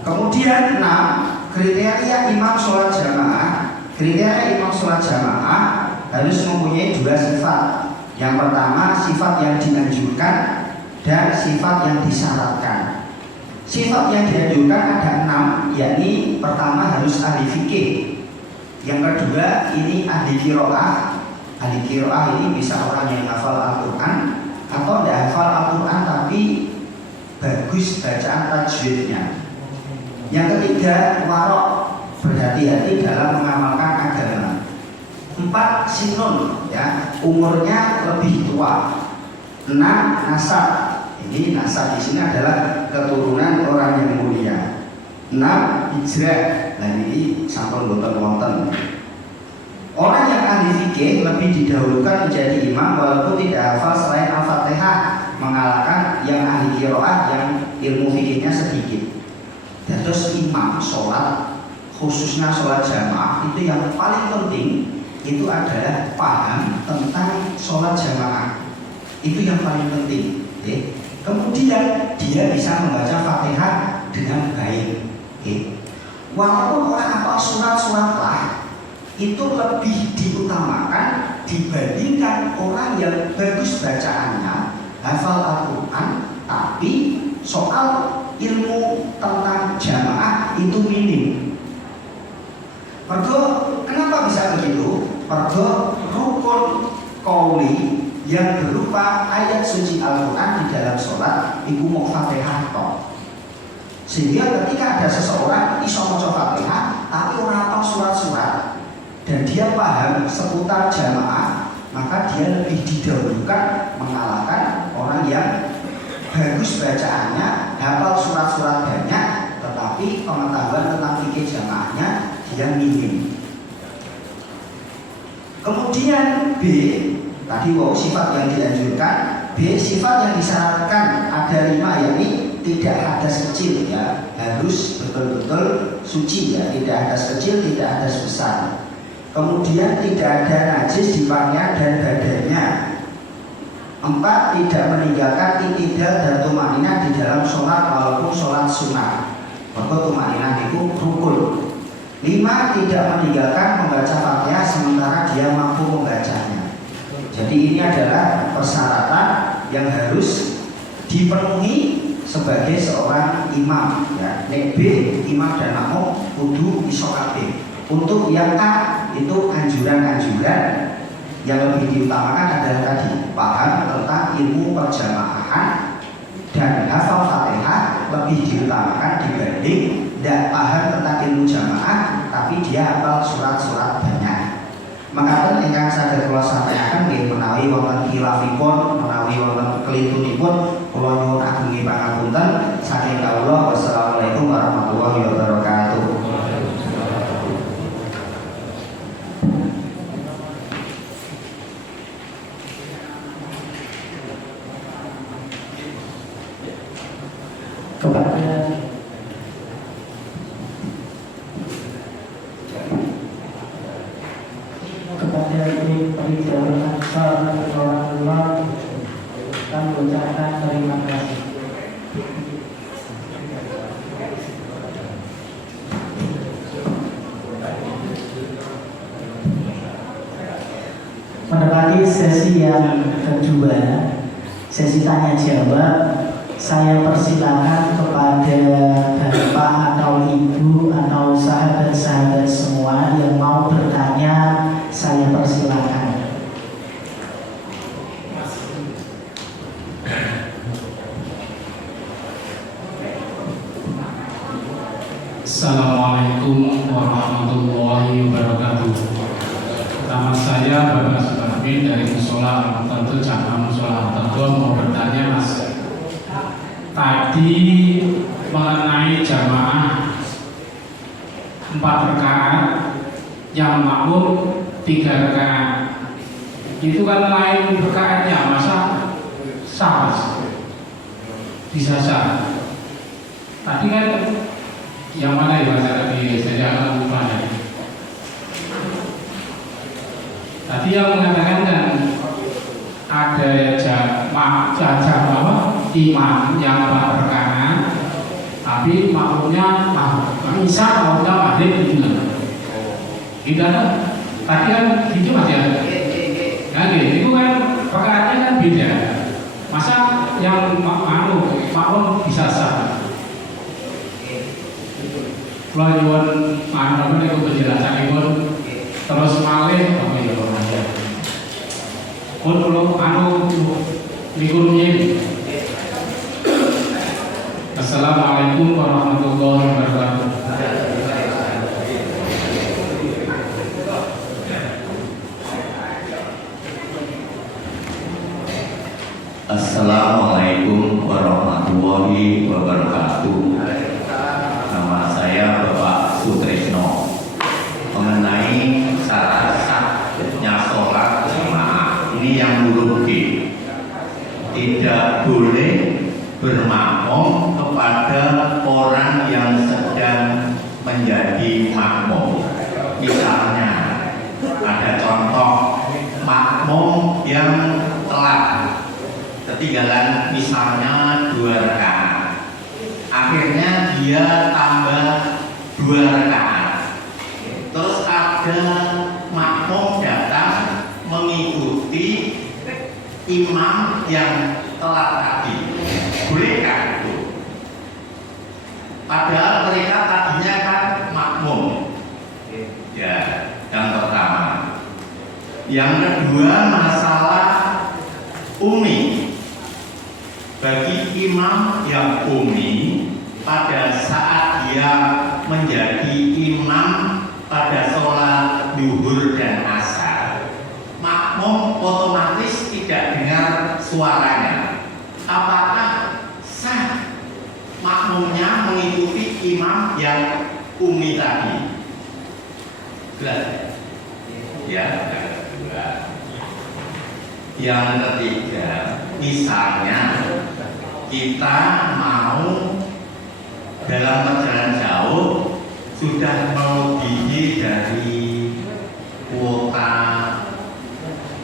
Kemudian 6 kriteria imam sholat jamaah. Kriteria imam sholat jamaah harus mempunyai 2 sifat. Yang pertama sifat yang dianjurkan dan sifat yang disyaratkan. Sifat yang dianjurkan ada 6, yakni pertama harus ahli fikih. Yang kedua ini ahli qiraah. Ahli qiraah ini bisa orang yang hafal Al-Quran atau tidak hafal Al-Quran tapi bagus bacaan tajwidnya. Yang ketiga warok, berhati-hati dalam mengamalkan agama. 4 sinun, ya, umurnya lebih tua. 6 nasab. Ini nasab di sini adalah keturunan orang yang mulia. 6 hijrah. Nah ini sampun boten wonten. Orang yang ahli fikih lebih didahulukan menjadi imam walaupun tidak hafal selain Al-Fatihah, mengalahkan yang ahli qiraah yang ilmu fikihnya sedikit. Dan terus imam sholat, khususnya sholat jamaah, itu yang paling penting itu adalah paham tentang sholat jamaah. Itu yang paling penting. Kemudian dia bisa membaca Fatihah dengan baik. Walaupun orang hafal surat-surat lah, itu lebih diutamakan dibandingkan orang yang bagus bacaannya, hafal Al-Quran, tapi soal ilmu tentang jamaah itu minim. Mergo kenapa bisa begitu? Mergo rukun qauli yang berupa ayat suci Al-Quran di dalam sholat itu mau Fatihah toh. Sehingga ketika ada seseorang iso maca Fatihah tapi ora hafal surat-surat dan dia paham seputar jamaah, maka dia lebih didahulukan mengalahkan orang yang bagus bacaannya, hafal surat-surat banyak, tetapi pengetahuan tentang fikih jamaahnya dia minim. Kemudian B, tadi sifat yang dianjurkan. B, sifat yang disyaratkan ada 5, yakni tidak hadas kecil ya, harus betul-betul suci ya, tidak hadas kecil, tidak hadas besar. Kemudian tidak ada najis di pakaian dan badannya. 4, tidak meninggalkan i'tidal dan tumanina di dalam sholat walaupun sholat sunnah. Maka tumanina itu rukun. 5, tidak meninggalkan membaca Fatihah sementara dia mampu membacanya. Jadi ini adalah persyaratan yang harus dipenuhi sebagai seorang imam ya. Nek B, imam dan makmum kudu iso kabeh. Untuk yang A itu anjuran-anjuran yang lebih diutamakan adalah tadi paham tentang ilmu perjamaah dan hafal Fatihah lebih diutamakan dibanding tidak paham tentang ilmu jamaah tapi dia hafal surat-surat banyak. Maka ingkang saged kula sampaikan nggih menawi wonten khilafipun, menawi wonten kelintunipun kula nyuwun agung pangapunten saking kawula. Wassalamualaikum warahmatullahi wabarakatuh. Kepada Ibu Peridarul Ansar Rasulullah kami ucapkan terima kasih. Mendapati sesi yang kedua, sesi tanya jawab, saya persilakan kepada Bapak atau Ibu atau sahabat-sahabat semua yang mau bertanya, saya persilakan. Assalamualaikum warahmatullahi wabarakatuh. Nama saya Bapak Suparmin dari Musola Al-Tentu Cabang Musola Al-Tentu mau bertanya Mas. Tadi mengenai jamaah 4 rakaat yang makmum 3 rakaat, itu kan lain rakaatnya, masa sah? Bisa sah. Tadi kan yang mana ya Mas tadi? Saya akan lupa ya. Tadi yang mengatakan kan ada jamaah imam yang 4 rakaat, tapi makmumnya misal makmumnya maghrib gitu. Tidak ada. Tadi kan gitu Mas ya. Nah, itu kan rakaatnya kan beda. Masa yang makmum bisa sah? Kalau nyuwun makmum itu penjelasanipun terus malih apa ya Mas ya. Pun kalau niku. Assalamualaikum warahmatullahi wabarakatuh. Assalamualaikum warahmatullahi wabarakatuh. Nama saya Bapak Sutrisno. Mengenai syarat sahnya sholat jamaah, ini yang huruf G. Tidak boleh bermakmum kepada orang yang sedang menjadi makmum. Misalnya ada contoh makmum yang telat ketinggalan misalnya 2 rakaat, akhirnya dia tambah 2 rakaat, terus ada makmum datang mengikuti imam yang telat tadi, bolehkah itu? Padahal mereka tadinya kan makmum. Ya, yang pertama. Yang kedua, masalah umi. Bagi imam yang umi, pada saat dia menjadi imam pada sholat zuhur dan asar, makmum otomatis tidak dengar suaranya. Apakah sah makmumnya mengikuti imam yang umi tadi? Jelas? Ya, yang kedua. Yang ketiga, misalnya kita mau dalam perjalanan jauh sudah melebihi dari kuota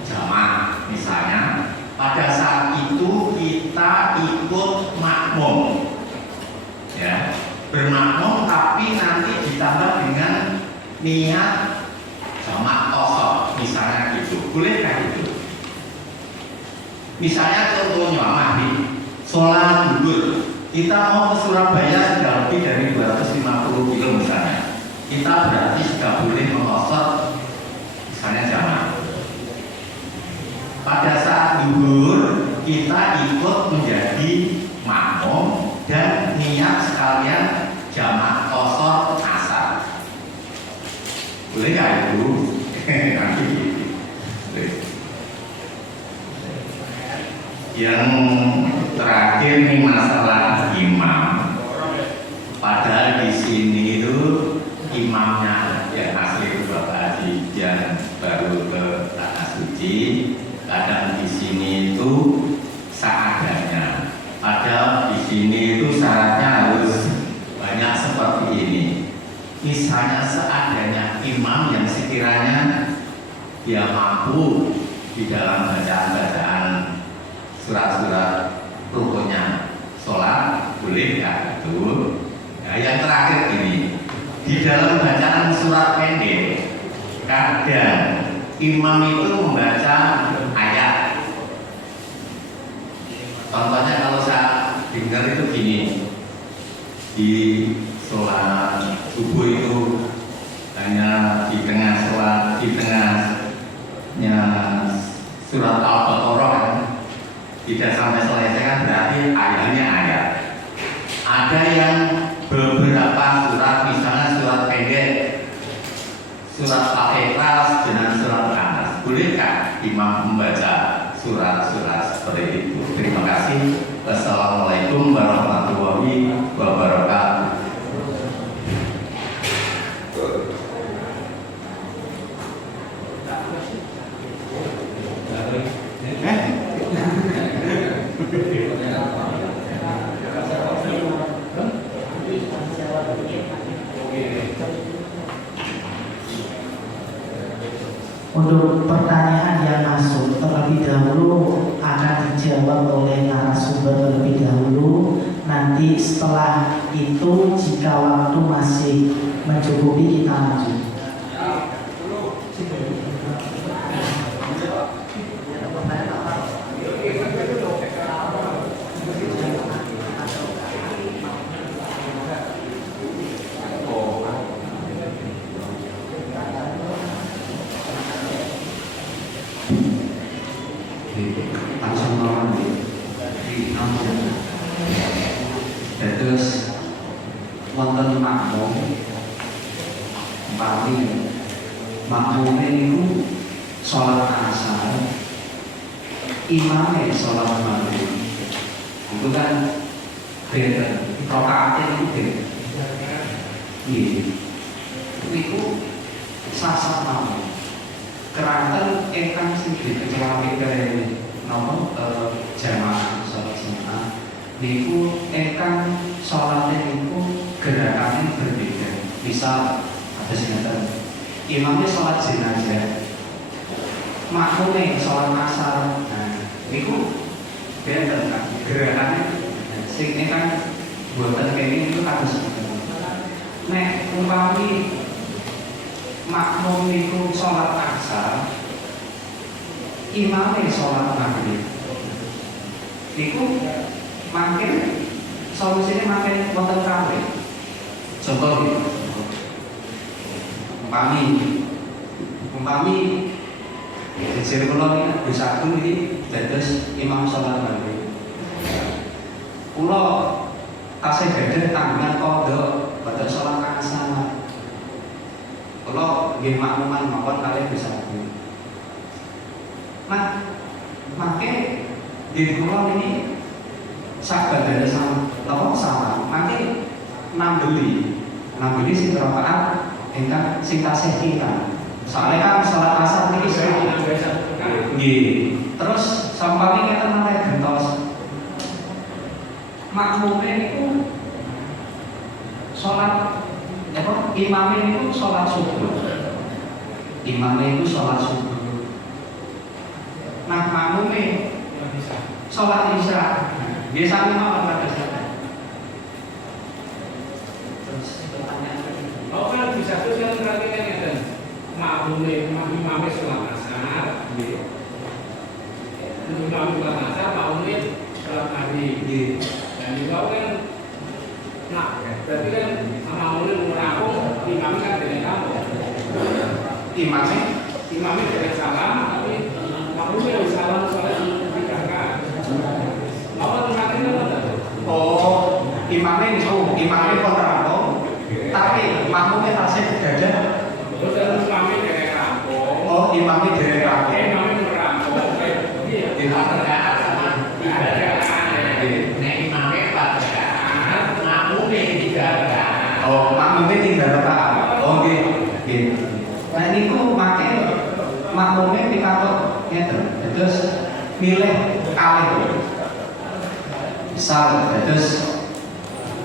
jamaah misalnya, pada saat itu kita ikut makmum, ya, bermakmum tapi nanti ditambah dengan niat jamaah kosong misalnya gitu, bolehkah itu? Misalnya contohnya Mahdi, sholat duhur, kita mau ke Surabaya sudah lebih dari 250 kilo misalnya, kita berarti sudah boleh mengosor misalnya jamaah. Pada saat duhur kita ikut menjadi makmum dan niat sekalian jamaah kosor asar. Boleh nggak itu? Nanti. Yang terakhir nih masalah imam. Padahal di sini itu imamnya yang asli itu Bapak Haji yang baru ke tanah suci. Kadang di sini itu seadanya. Padahal di sini itu syaratnya harus banyak seperti ini. Misalnya seadanya imam yang sekiranya dia mampu di dalam bacaan-bacaan surat-surat rukunnya sholat, boleh ya itu. Nah, yang terakhir ini di dalam bacaan surat pendek kadang imam itu membaca ayat. Contohnya kalau saya dengar itu gini, di sholat subuh itu hanya di tengah sholat, di tengahnya surat Al-Baqarah tidak sampai selesai kan berarti ayatnya ayat. Ada yang beberapa surat, misalnya surat pendek, surat Al-Ikhlas dengan surat Al-Nas. Bolehkah imam membaca surat-surat seperti itu? Terima kasih. Wassalamualaikum warahmatullahi wabarakatuh. Untuk pertanyaan yang masuk terlebih dahulu akan dijawab oleh narasumber terlebih dahulu. Nanti setelah itu jika waktu masih mencukupi kita lanjut. langsung lawan di Ampun. Terus wonten makmum, paling makmumnya itu sholat asar, imamnya sholat maghrib. Itu kan beda, rokaatnya itu beda. Iya, itu sasar makmum. Keranten ingkang sing dikecelakai dari nomor jamaah sholat jamaah niku ingkang sholatnya niku gerakannya berbeda. Misal ada sineten imamnya sholat jenazah, makmumnya sholat asar. Nah, niku beda kan gerakannya. Sing ingkang buatan kene itu harus nek umpami makmum niku sholat asar, imamnya sholat maghrib, niku makin solusinya makin wonten kawin. Contoh gitu, umpami jejer kula iki Gus Agung iki dados imam sholat maghrib. Kula tasih gadhah tanggungan qadha badhe sholat asar. Kalau nggih makmuman mawon kalian bisa lakukan. Nah, makanya di kula ini sabda sama, makanya nambeli sing rakaat ingkang sing tasih kita. Soalnya kan sholat asar niki nggih. Terus sampame kita malih gentos. Makmume niku sholat imamnya itu sholat subuh. Imamnya itu sholat subuh. Nah makmumnya sholat isya. Biasanya mau pada siapa? Oh kan bisa tuh yang berarti kan ya dan imamnya sholat asar, imam sholat asar, makmumnya sholat maghrib. Dan juga kan, nah berarti kan makmumnya merangkum, imamnya kan dengan kamu. Imamnya dengan salam, tapi makmumnya salam sholat tiga rakaat. Apa tempatnya apa? Oh, imamnya kontrapom, tapi makmumnya tasik gajah. Terus imamnya dari kampung. Oh, imamnya dari kampung. Imamnya merangkum. Iya. Di rakaat sama tiga rakaat. Nah imamnya 4 rakaat, makmumnya 3 rakaat. Oh, makmumnya 3 rakaat. Oh, gitu. Nah ini ku makin makmumnya dikatur ngeten. Terus milih kalih. Misal, terus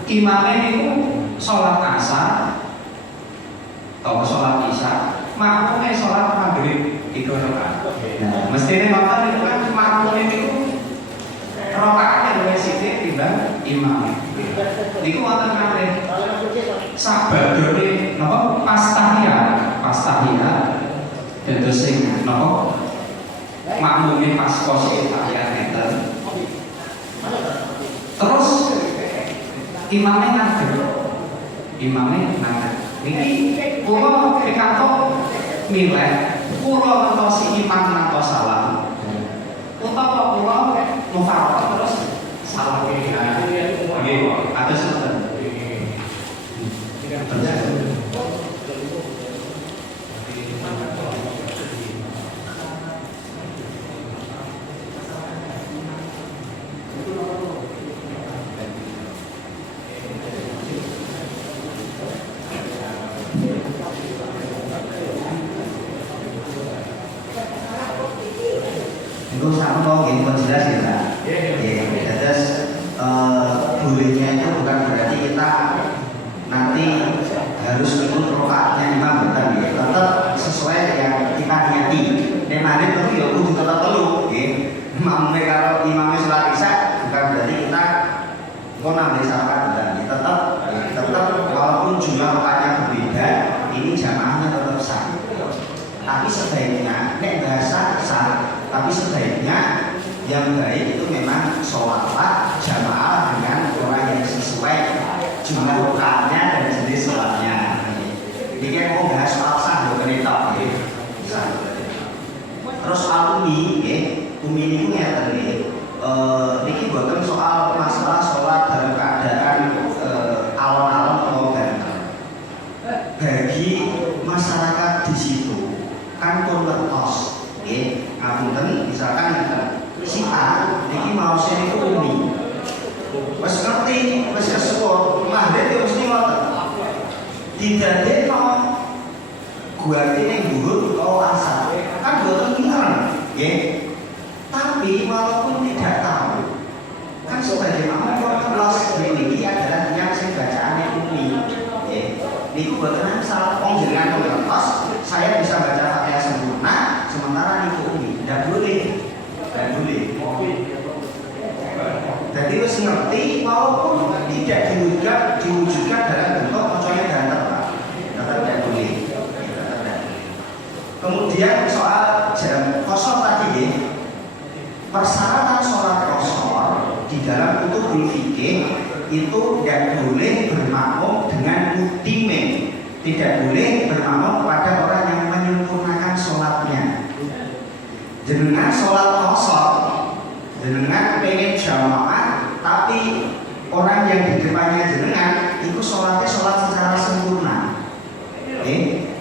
imamnya itu sholat asar atau sholat isya, makmumnya sholat maghrib 3 rakaat. Nah, mestinya makan itu kan makmumnya itu rakaatnya lebih sedikit timbang imamnya. Niku wonten kalih sabar dene napa pas tahiyat terus sing napa makmumnya pas posisi tahiyat ngeten. Terus imamnya ngadeg. Niki kula pikantuk milih kula ngentosi imam ngantos salam. Utawa kula mufaraqah terus salam nggih. Atus ngoten. Itu sama mau gini jelas ya Pak. Ya, terus bolehnya itu bukan berarti kita nanti harus ikut rokaatnya imam, bukan ya. Tetap sesuai yang kita niati. Memang itu ya kudu tetap telu, ya. Imamnya kalau imamnya sholat isya bukan berarti kita mau nambah syarat, bukan ya. Tetap walaupun jumlah rokaatnya berbeda, ini jamaahnya tetap sah. Tapi sebaiknya nek bahasa sah. Tapi sebaiknya yang baik itu memang sholatlah jamaah dengan orang yang sesuai jumlah rakaatnya dan jenis sholatnya. Ini kan mau bahas soal sah bukan itu. Terus umi ini punya tadi. Ini bukan soal masalah sholat dalam keadaan alon-alon atau banter. Bagi masyarakat di situ kan konvertos. Ngapunten misalkan si A iki mau sing umi. Wes ngerti, wes kesuwun, maghrib yo mesti ngoten. Didadekno guartine dhuwur utawa asar. Kan boten ngerti, nggih. Tapi walaupun tidak tahu, kan sebagai makmum kelas ini adalah yang sing bacaane umi. Nggih. Niku boten asal wong jenengan kelas, saya bisa baca Fatihah sempurna. Sementara niku umi, tidak boleh. Jadi harus ngerti walaupun tidak diwujudkan dalam bentuk macamnya ganter, Pak. Tidak boleh. Kemudian soal jam kosor tadi, persyaratan sholat kosor di dalam kutubul fikih itu tidak boleh bermakmum dengan muktimin, tidak boleh bermakmum kepada orang yang menyempurnakan sholatnya. Jenengan sholat kosor, jenengan pengen jamaah, tapi orang yang di depannya jenengan itu sholatnya sholat secara sempurna.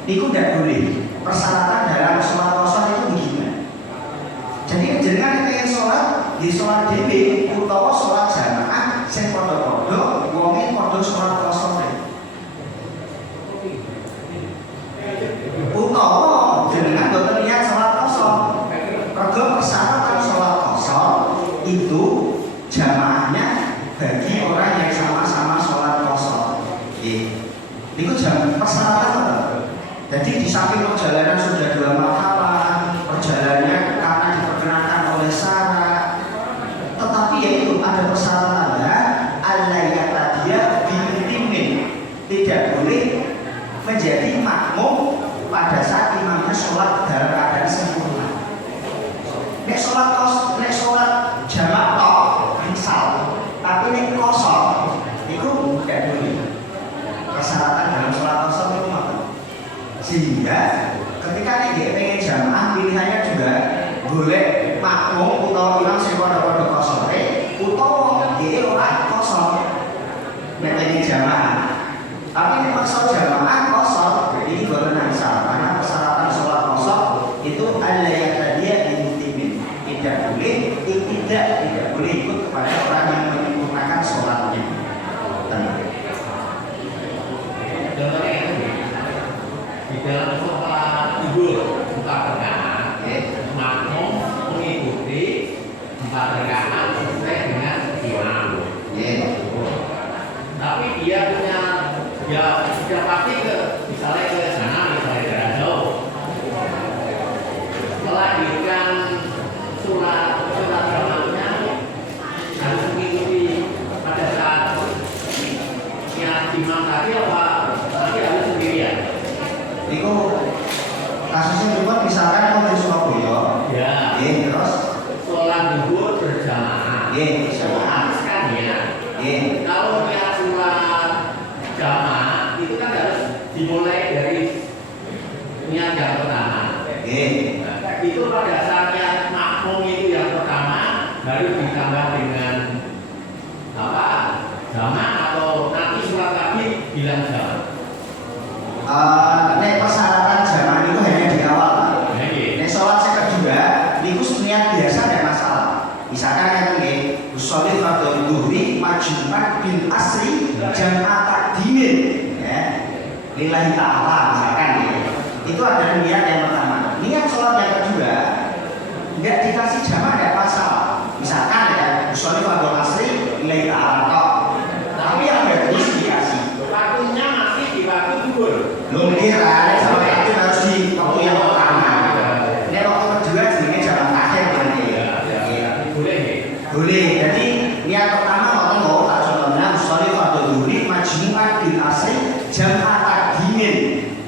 Itu tidak boleh. Persyaratan dalam sholat kosor itu begini. Jadi jenengan pengen sholat di sholat DB, utawa sholat jamaah, sing podo-podo, wonge podo sholat kosor. Utawa jenengan boten lihat sholat kosor. Mergo persyaratan sholat kosor itu jamaahnya bagi orang yang sama-sama sholat kosor. jamaah pilihannya juga boleh makmum utawa imam sing padha-padha kosore utawa dhewe ora kosor nek pengen jamaah. Tapi nek maksa jamaah kosor ini boten masalah karena persyaratan sholat kosor itu al-layat tadiya intimin tidak boleh ikut kepada orang yang menyempurnakan sholatnya. Contohnya itu di dalam sholat zuhur 4 rakaat, makmum mengikuti 4 rakaat sesuai dengan imam. Tapi dia punya sudah pasti misalnya ke sana, misalnya jarak jauh. Melanjutkan surat jamaahnya harus mengikuti pada saat imam tadi apa nanti harus sendirian. Itu kasusnya juga misalkan kalau di Surabaya, Ya. terus Sholat zuhur berjamaah. Kan ya. Kalau dia sholat jamaah itu kan harus dimulai dari niat yang pertama. Itu pada saatnya makmum itu yang pertama baru ditambah dengan apa? Jamaah atau nanti sholat tadi bilang jamaah. nek persyaratan jamaah itu hanya di awal. Nek sholat yang kedua, itu niat biasa tidak masalah. Misalkan yang ini, usolli fardhu dhuhri majmu'an bil asri jam'at takdimin, ya, lillahi ta'ala misalkan ya. Itu adalah niat yang pertama. Niat sholat yang kedua, tidak dikasih jamaah tidak masalah. Misalkan ya, usolli fardhu asri lillahi ta'ala kok. Tapi yang bagus dikasih. Waktunya masih di waktu zuhur. Belum kira, sampai itu harus di waktu yang pertama. Ini waktu kedua jenenge jalan akhir nanti. Boleh. Jadi niat pertama waktu mau tak contohnya usolli fardhu dhuhri majmu'an bil asri jam'at takdimin.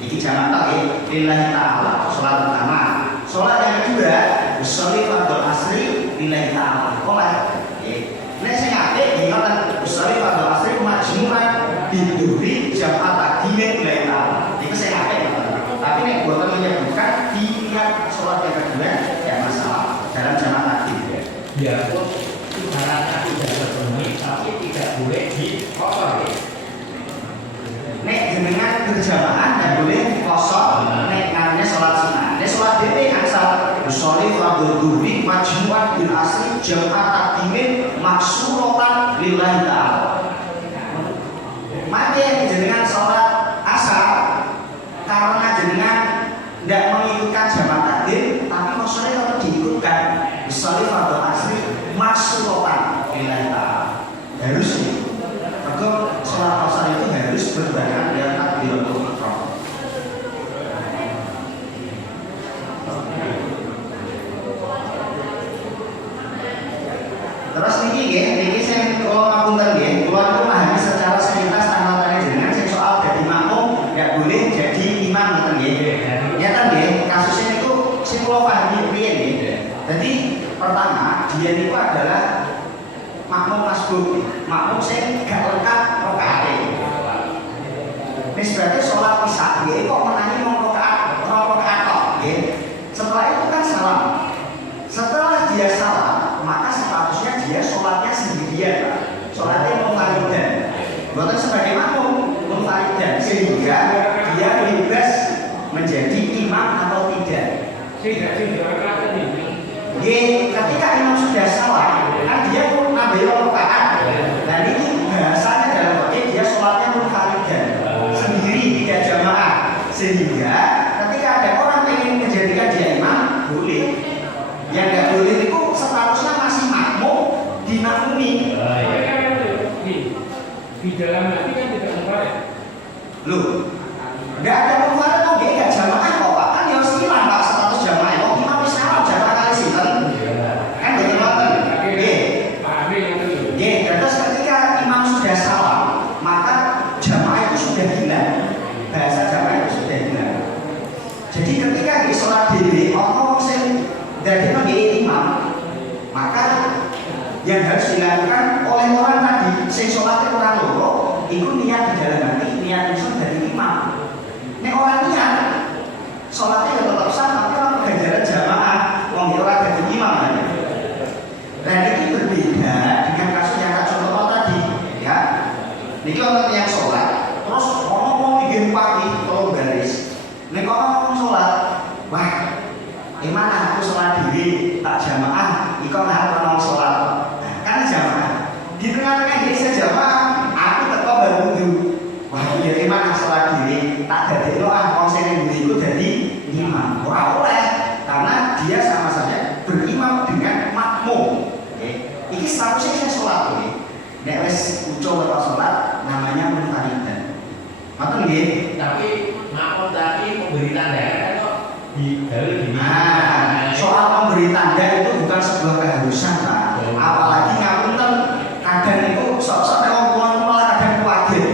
Iki jamak tak ya, lillahi ta'ala. Sholat pertama. Sholat yang kedua usolli fardhu asri lillahi ta'ala. Nek sing apik ngoten usolli fardhu asri majmu'an bil dhuhri jam'at takdimin lillahi ta'ala. Itu sing apik ngoten. Tapi nek boten menyebutkan di niat sholat yang kedua ya masalah dalam jamak takdim. Biarpun syaratnya tidak terpenuhi, tapi tidak boleh dikosor. Nek jenengan berjamaah dan boleh kosor nek namanya sholat sunnah. Nek sholat DP asal usolli fardhu dhuhri majmu'an bil asri jam'at takdimin maksuratan lillahi ta'ala. Maka jenengan sholat asar karena jenengan tidak mengikutkan jamak takdim, tapi kosornya tetap diikutkan. Usolli fardhu asri maksuratan lillahi ta'ala. Harus maka sholat asar itu harus berbarengan dengan takbiratul ihram. Terus niki saya kalau ngapunten nggih, kula niku memahami secara sepintas tanggapannya jenengan sing soal dadi makmum enggak boleh jadi imam ngoten nggih. Nyata nggih, kasusnya niku sing kula pahami piye nggih. Jadi pertama, dia niku adalah makmum masbuk, makmum sing gak lengkap rakaate. Wis berarti sholat isya nggih kok menangi mong rakaat kok nggih. Setelah itu kan salam. Setelah dia salam, maka statusnya dia sholatnya sendirian. Sholatnya munfaridan. Bukan sebagai makmum, munfaridan sehingga dia bebas menjadi imam atau tidak. Ketika imam sudah salam, kan dia pun nambah rakaat. Dan ini bahasanya dalam wakil dia sholatnya munfaridan sendiri, tidak jamaah. Sehingga ketika ada orang ingin menjadikan dia imam, boleh. Yang nggak boleh itu statusnya masih makmum dimakmumi. Di dalam hati kan tidak munfarid. Loh, nggak ada munfarid kok dia nggak jamaah kok Pak. Kan dia harus hilang Pak status jamaah. Kok imam wis salam jamaah kali sinten? Kan betul ngoten. Nggih. Terus ketika imam sudah salam, maka jamaah itu sudah hilang. Bahasa jamaah itu sudah hilang. Jadi ketika di sholat dhewe ana sing dadi imam, maka yang harus dilakukan oleh orang tadi sing sholatnya orang loro itu niat di dalam hati, niat itu dari imam. Nek orang niat sholatnya tetap sah, tapi orang Mana aku sholat diri tak jamaah, iko nggak orang sholat. Nah, kan jamaah. Di tengah-tengah ini saya jamaah, aku tetap berwudu. Wah, dia mana sholat diri tak jadi doa konsen yang itu jadi imam. Wah, oleh karena dia sama saja berimam dengan makmum. Ini seharusnya saya sholat ini. Nek wis ucul atau sholat namanya munfaridan. Maksud nggih? Tapi makmum tadi memberi tanda kan kok di gawe gini. Soal memberi tanda itu bukan sebuah keharusan, Pak. Apalagi ngapunten kadang itu sok-sok nek wong malah kadang kuwatir.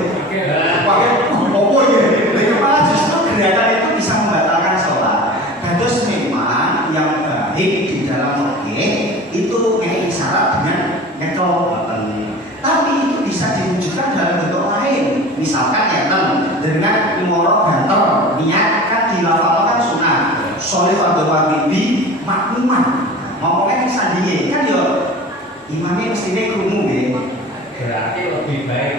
Opo ya? Lha malah justru gerakan itu bisa membatalkan sholat. Terus memang yang baik di dalam fikih itu syarat dengan metode. Tapi itu bisa diwujudkan dalam bentuk lain. Misalkan ya dengan imoro banter niat kan dilafalkan sunnah. Sholih atau wajibi makmuman. Ngomongnya sandinge kan yo imamnya mestinya krungu nggih. Berarti lebih baik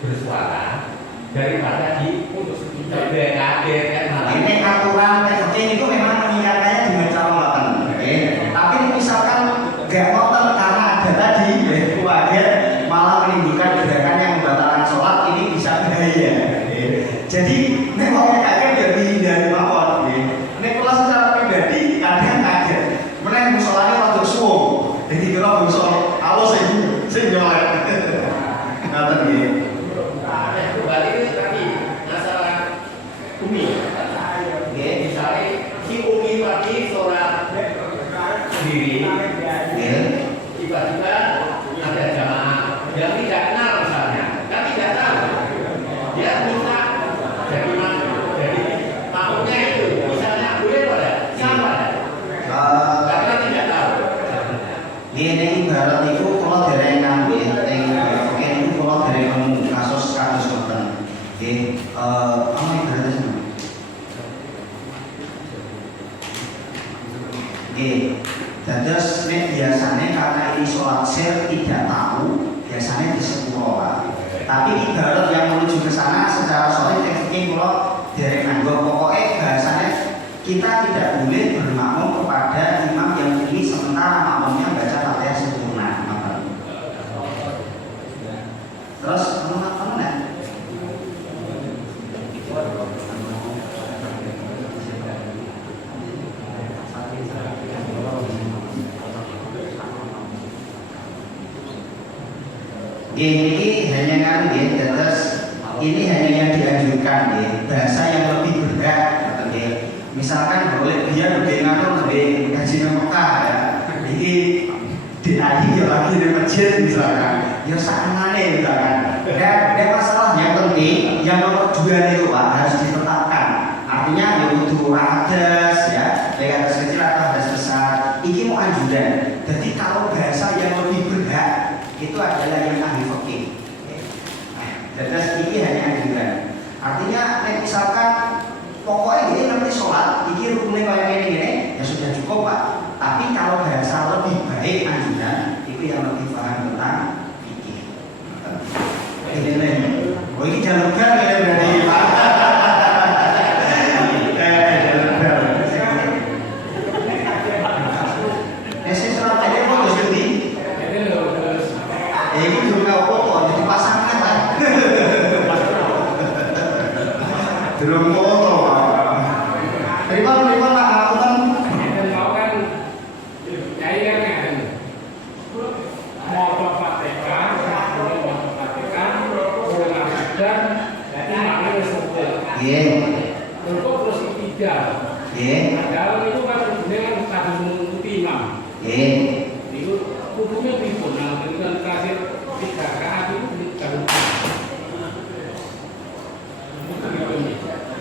bersuara daripada diputus. Kaget kan malah. Ini aturan teknik itu memang mengingatkannya dengan cara ngoten. Tapi misalkan gak ngoten karena ada tadi wajar malah menimbulkan gerakan yang membatalkan sholat, ini bisa bahaya. Jadi nek wong kaget ya dihindari mawon. Nek kula secara pribadi kadang kaget. Meneh musholane rada suwung. Jadi kira bangsa alus sing nyolek. Ngoten nggih. Kembali tadi masalah umi. Misalnya si umi tadi sholat sendiri, tiba-tiba ada jamaah yang tidak kenal misalnya, kan tidak tahu, dia minta jadi makmumnya itu, misalnya boleh pada siapa? Karena tidak tahu. Ini ibarat itu kalau dari ngambil, oke itu kalau dari nemu kasus ngoten. Apa ibaratnya sih? Terus biasanya karena ini sholat sir tidak tahu, biasanya di sepuluh lah. Tapi ibarat yang menuju ke sana secara sholat tekniknya kalau dari nganggo pokoknya bahasanya kita tidak boleh bermakmum kepada imam yang tinggi sementara makmumnya baca Fatihah sempurna. Terus apa nih? Ini hanya kan terus ini hanya yang dianjurkan bahasa yang lebih berat. Misalkan boleh dia lebih ngatur lebih ngaji di Mekah ya. Ini dinadi ya lagi di masjid misalkan. Ya sakmane misalkan. Dan masalah yang penting yang nomor 2 itu Pak harus ditetapkan. Artinya ya butuh hadas ya, baik hadas kecil atau hadas besar. Ini mau anjuran. Jadi kalau bahasa yang lebih berat itu adalah yang ahli fikih. Terus ini hanya anjuran. Artinya misalkan pokoknya dia nanti sholat, ini rukunnya kayak gini, ya sudah cukup Pak. Tapi kalau bahasa lebih baik anjuran, itu yang lebih paham tentang fikih. Ini oh ini jalur bel ya berarti Pak. Jalur bel. Nasi surat aja kok harus jadi. Ini juga foto jadi pasangan Pak. Belum foto. Terima Pak, aku kan dalam itu kan sebenarnya kan mengikuti imam. Itu hukumnya pripun dengan kasih 3 rakaat itu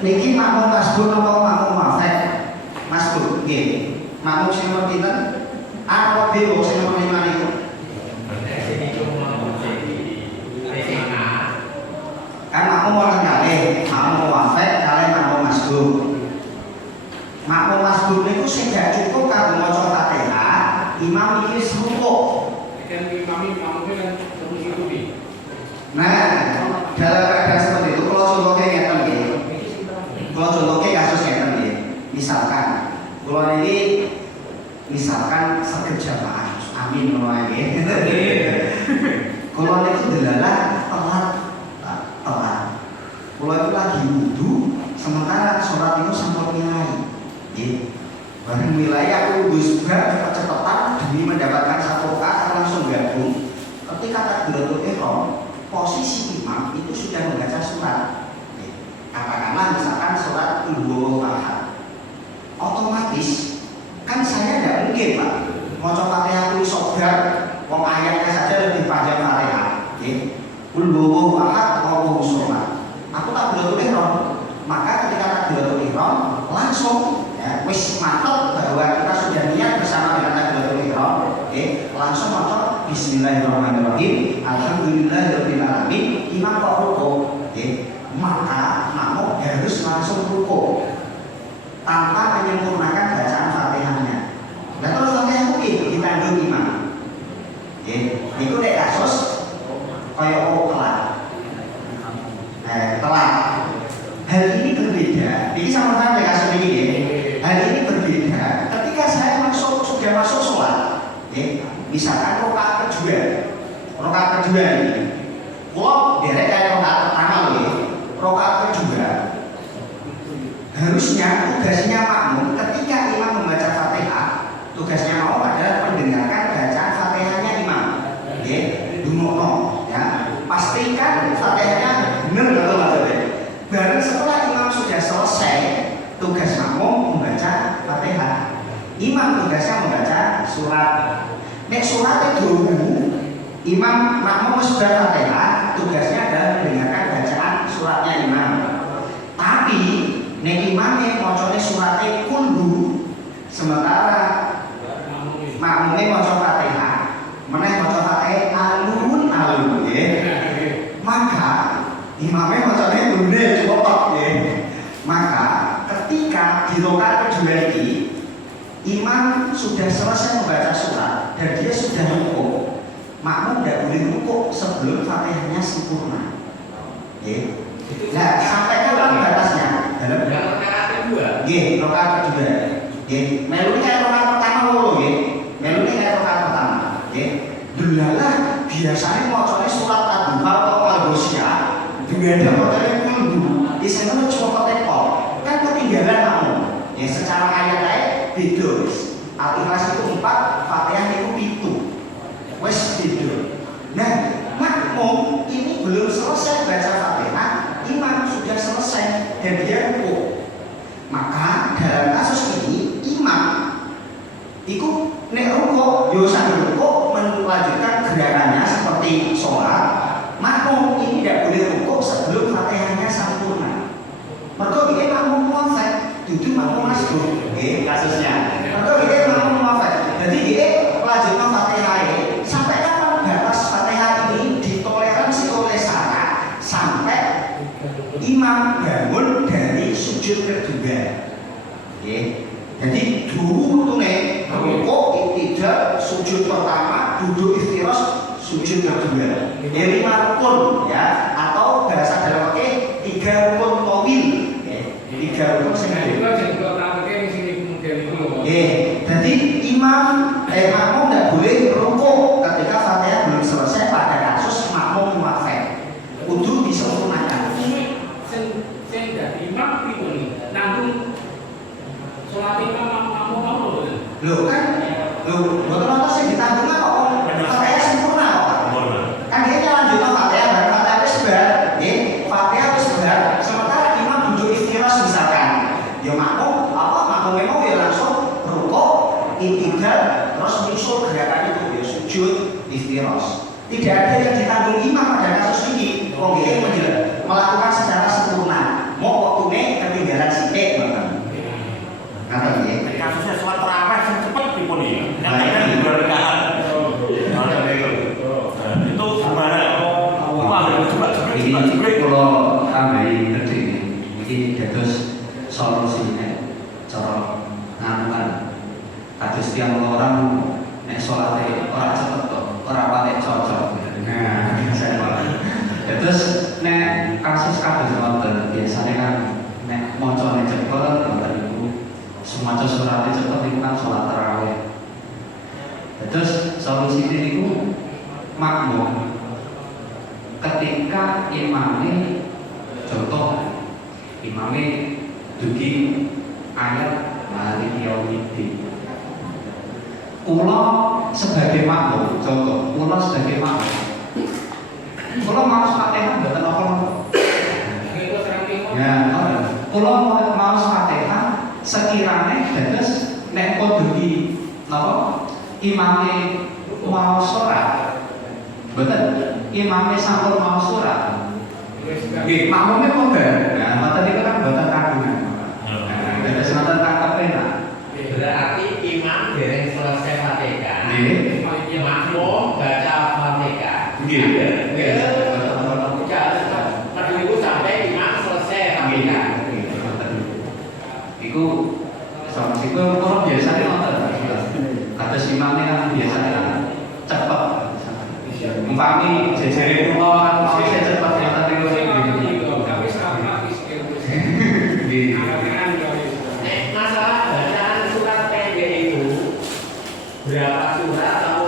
niki makmum masbuk apa makmum mafek? Masbuk nggih. Makmum sing nomor pinten? A apa B kok sing nomor 5 niku? Kan makmum ora kalih, makmum mafek kalih makmum masbuk. Makmum masbuk niku sing gak cukup kanggo maca Fatihah, imam iki rukuk. Kan imamnya kan terus ikuti. Nah, dalam keadaan seperti itu kalau contohnya ngeten nggih. Kalau contohnya kasus ngeten nggih. Misalkan Kula ini misalkan saged jamaah, amin menawa nggih. Kula niku delalah telat. Kula itu lagi wudu, sementara sholat itu sampun nilai. Nggih. Bareng wilayah aku wudu juga cepet-cepetan demi mendapatkan satu rakaat langsung gabung. Ketika takbiratul ihram, posisi imam itu sudah membaca surat. Katakanlah misalkan surat Al-Huwaw Ahad. Otomatis kan saya tidak mungkin Pak maca Fatihah itu sobar, wong ayatnya saja lebih panjang Fatihah. Al-Huwaw Ahad Allahu Samad. Aku takbiratul ihram, maka ketika takbiratul ihram langsung wis mantap bahwa kita sudah niat bersama dengan takbiratul ihram, langsung maca Bismillahirrahmanirrahim, Alhamdulillahirabbil alamin, imam kok rukuk, maka makmum harus langsung rukuk tanpa menyempurnakan bacaan Fatihahnya. Nah terus Fatihah itu ditanggung imam. Itu nek kasus kaya telat. Telat. Hal ini berbeda. Ini sama-sama kasus ini ya. Hal ini berbeda ketika saya sudah masuk sholat. Misalkan rakaat kedua ini. Kalau derek kayak rakaat pertama rakaat kedua. Harusnya tugasnya makmum ketika imam membaca Fatihah, tugasnya makmum adalah mendengarkan bacaan Fatihahnya imam. Dungono ya. Pastikan Fatihahnya benar atau maksudnya. Baru setelah imam sudah selesai, tugas makmum membaca Fatihah. Imam tugasnya membaca surat. Nek surat itu imam makmum sudah Fatihah, tugasnya adalah mendengarkan bacaan suratnya imam. Tapi nek imamnya macane surate kulhu, sementara makmumnya maca Fatihah, meneh maca Fatihah alun-alun maka imamnya macane lunde cepet maka ketika di rakaat kedua ini imam sudah selesai membaca surat dan dia sudah rukuk, makmum tidak boleh rukuk sebelum Fatihahnya sempurna. Nah, sampai kapan batasnya? Rakaat kedua. Rakaat kedua. Melune kayak rakaat pertama lho Melune kayak rakaat pertama. Delalah biasanya macane surat Ad-Duha atau Al-Ghasyiyah, beda macane kudu. Isine cuma tekol. Kan ketinggalan makmum. Secara ayat beda. Al-Ikhlas itu 4, Fatihah itu 7. Wes beda. Nah, makmum ini belum selesai baca Fatihah, imam sudah selesai dan dia rukuk. Maka dalam kasus ini imam itu nek rukuk, yo sambil rukuk melanjutkan gerakannya seperti sholat. Makmum ini tidak boleh rukuk sebelum Fatihahnya sempurna. Mergo iki makmum muafak, dudu makmum masbuk. Kasusnya. Mergo iki makmum muafak. Jadi iki melanjutkan Fatihah sampai kapan batas Fatihah ini ditoleransi oleh syara sampai imam bangun dari sujud kedua. Jadi dulu rukuk iktidal, sujud pertama, duduk iftiras, sujud kedua. 5 rukun ya, atau bahasa dalam pakai 3 rukun tawil. 3 rukun sing jadi imam makmum tidak boleh rukuk ketika Fatihah belum selesai pada kasus makmum muafak. Kudu disempurnakan. Imam pripun nanggung sholat imam makmum Loh kan, betul apa sih ditanggung apa? Fatihah sempurna kok. Kan dia lanjut Fatihah, baru Fatihah wis bar, Fatihah wis bar. Sementara imam duduk iftiras misalkan, ya makmum memang ya langsung rukuk, iktidal, terus nyusul gerakan itu ya sujud iftiras. Tidak ada yang ditanggung imam pada kasus ini. Wong iki melakukan secara sempurna. Mau waktune ketinggalan sithik banget. Ngaten nggih. Kasusnya sholat tarawih sing cepet pripun iki? Kan 2 rakaat. Itu gimana? Wah, Ini kalau tambahin ngerti ini dados solusinya cara ngamukan. Kados tiang orang nek salate ora cepet kok, ora patek cocok. Nah, saya malah. Terus nek kasus kados wonten biasanya kan nek macane cepet wonten iku maca surat cepet niku kan salat tarawih. Terus solusi niku makmum ketika imamnya contoh imamnya dugi ayat Malik Yaumiddin. Kula sebagai makmum, contoh, kula sebagai makmum, kula mau Fatihah mboten apa? Ya, kula mau Fatihah sekiranya dados nek dugi napa imamnya mau sholat, betul? Imamnya sampun mau sholat, makmumnya modern. Nah, mata itu kan buatan kagungan. Ada sematan tangkap enak. Berarti imam dereng selesai Fatihah. Makmum baca Fatihah. Menunggu sampai imam selesai Fatihah. Iku sama siku orang biasanya nonton. Kata si imamnya kan biasanya kan cepat. Umpami jejere kula kan saya cepat ya tapi Kami sama masalah bacaan surat pendek itu berapa surat atau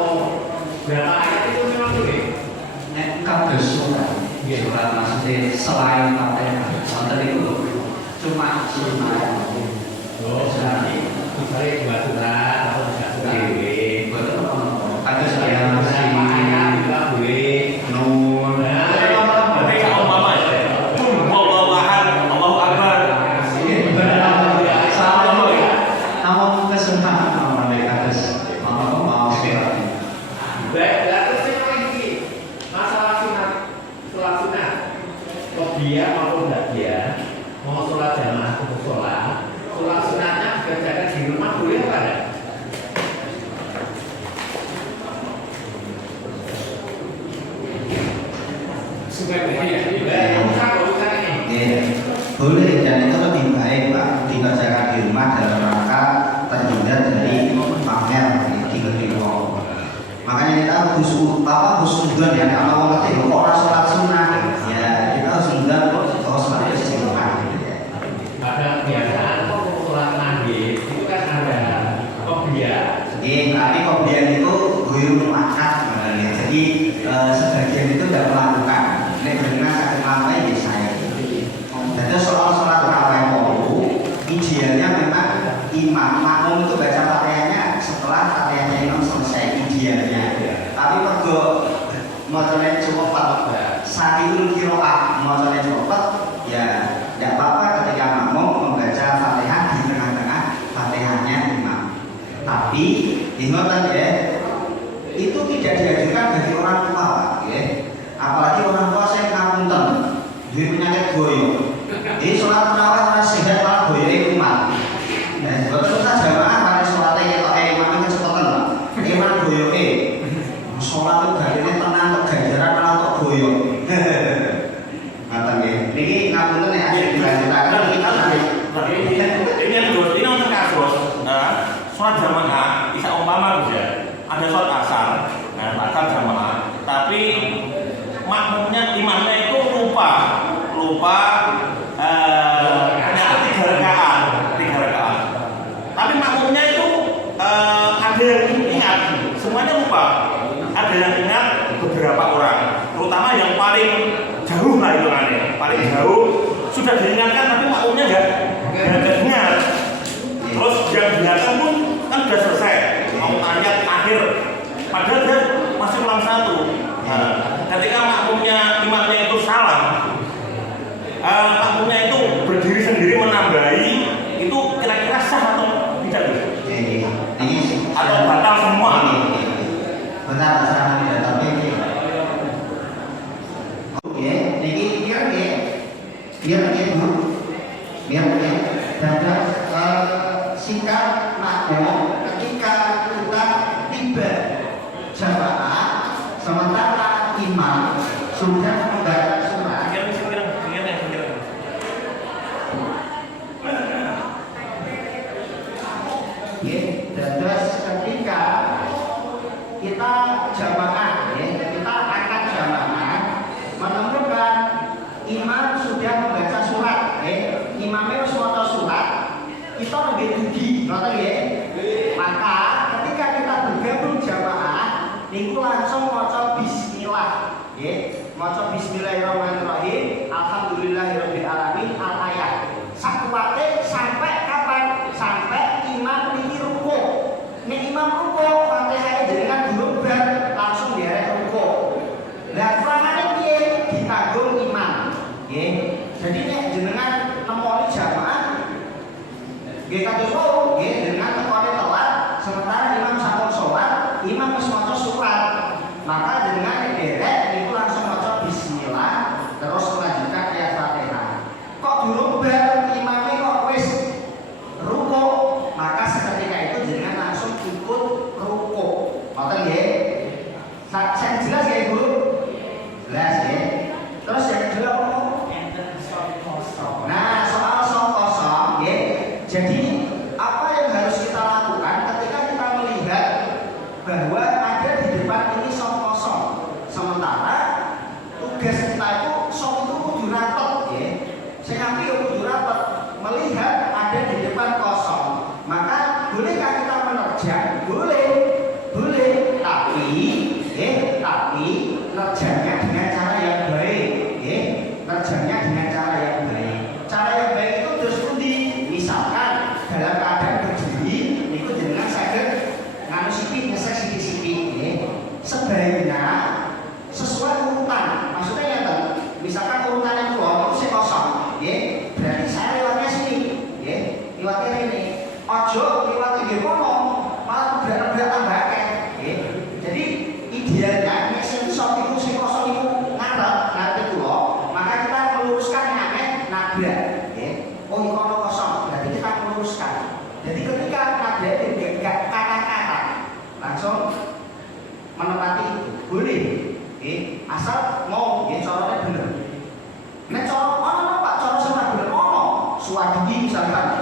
berapa ayat itu memang boleh? nek kados surat maksudnya selain Fatihah wonten itu cuma sunnah. Oh, berarti misalnya 2 surat atau 3 surat boleh. Kados saya masih Ayat juga boleh. nun. Berarti umpama Allahu Akbar. Namun kesunahan orang kados mau sholat. Baik, terus ini masalah sunat, sholat sunat. Dia maupun tidak dia mau sholat jamaah atau sholat sunatnya dikerjakan di rumah boleh apa tidak? Boleh dan itu lebih baik Pak dikerjakan di rumah dalam rangka terhindar dari pamer di negeri. Makanya kita harus husnuzon ya kalau mau ngerti kok orang sholat sunnah ya kita harus husnuzon kalau sholat itu sisi rumah gitu ya. Pada kebiasaan sholat maghrib itu kan ada kopiah. Tapi kopiah itu guyur makat jadi sebagian itu tidak melakukan. Ini benar sakit apa ya saya. Dan soal sholat tarawih itu idealnya memang imam makmum itu baca Fatihahnya setelah Fatihahnya imam selesai idealnya. Tapi mergo macane cepet sakiul qiraah macane cepet ya tidak apa-apa ketika makmum membaca Fatihah di tengah-tengah Fatihahnya imam. Tapi ingat ya itu tidak diajukan bagi orang tua Pak ya. Apalagi orang tua saya ngapunten duwe penyakit boyo. Ini sholat tarawih sehat malah boyo kumat. Nah, betul saja jamaah pada sholatnya kalau imam itu kecepatan Pak. Imam boyo sholat itu bagiannya tenang kok ganjaran malah kok boyo. Ngaten nggih. Niki ngapunten nek ajeng dilanjutaken kita Ini yang ini untuk kasus. Nah, sholat jamaah bisa umpama bisa ada sholat asar, asar jamaah, tapi makmumnya imamnya itu lupa ternyata 3 rakaat. Tapi makmumnya itu ada yang ingat, semuanya lupa. Ada yang ingat beberapa orang, terutama yang paling jauh lah itu paling jauh sudah diingatkan tapi makmumnya nggak ingat. Terus yang belakang pun kan sudah selesai mau ayat akhir, padahal dia masih ulang 1. Nah, ketika imamnya itu salah, makmumnya itu berdiri sendiri menambahi, itu kira-kira sah atau tidak? Atau batal semua? Benar, masalah tidak tapi oke, ini biar dan singkat makmum ketika kita tiba jamaah sementara imam sudah membaca surat. Dan terus ketika kita jamaah, kita akan jamaah menemukan imam sudah membaca surat, imamnya harus membaca surat, kita lebih tinggi, niku langsung maca bismillah, nggih. Maca bismillahirrahmanirrahim, alhamdulillahirabbil alamin al-ayat. Sakuwate sampai kapan? Sampai imam niki ruku. Nek imam ruku, Fatihah jenengan durung bar, langsung derek ruku. Lah kurangane piye? Ditanggung imam. Nggih. Jadi nek jenengan nemoni jamaah nggih kados wau, nggih jenengan tekone telat, sementara imam sampun sholat, imam wis maca surat. Maka jenengan derek niku langsung maca bismillah, terus melanjutkan ayat Fatihah. Kok durung bar imame kok wis ruku, maka seketika itu jenengan langsung ikut ruku. Ngoten nggih? Saya jelas ya Ibu? Jelas ya. Terus yang kedua apa? Nah, soal soft kosong, ya. Jadi apa yang harus kita lakukan ketika kita melihat bahwa ada di depan ini soft kosong, sementara tugas kita itu soft itu kudu rapet, ya. Saya ngerti kudu rapet. Melihat ada di depan kosong, maka bolehkah kita menerjang? Boleh, boleh. Tapi nerjangnya dengan cara yang baik, ya. Nerjangnya dengan cara yang baik. Cara yang baik itu terus pundi? Misalkan dalam keadaan berdiri, itu jenengan saged nganu sithik nyesek sithik-sithik, ya. Sebaiknya sesuai urutan. Maksudnya ya, misalkan urutannya kula itu sing kosong, ya. Berarti saya lewatnya sini, ya. Lewatnya ini. Ojo lewat nggih kono, malah berat-berat tambah akeh, ya. Jadi idealnya nek sing sok iku sing kosong iku ngarep kula, maka kita meluruskan nyamet nabrak, ya. Oh iki kono kosong, berarti kita meluruskan. Jadi ketika nabrak enggak kata-kata, langsung menepati itu. Boleh, ya. Asal mau ya caranya bener. Nek cara ono Pak, cara sing bener ono. Suwadigi misalkan.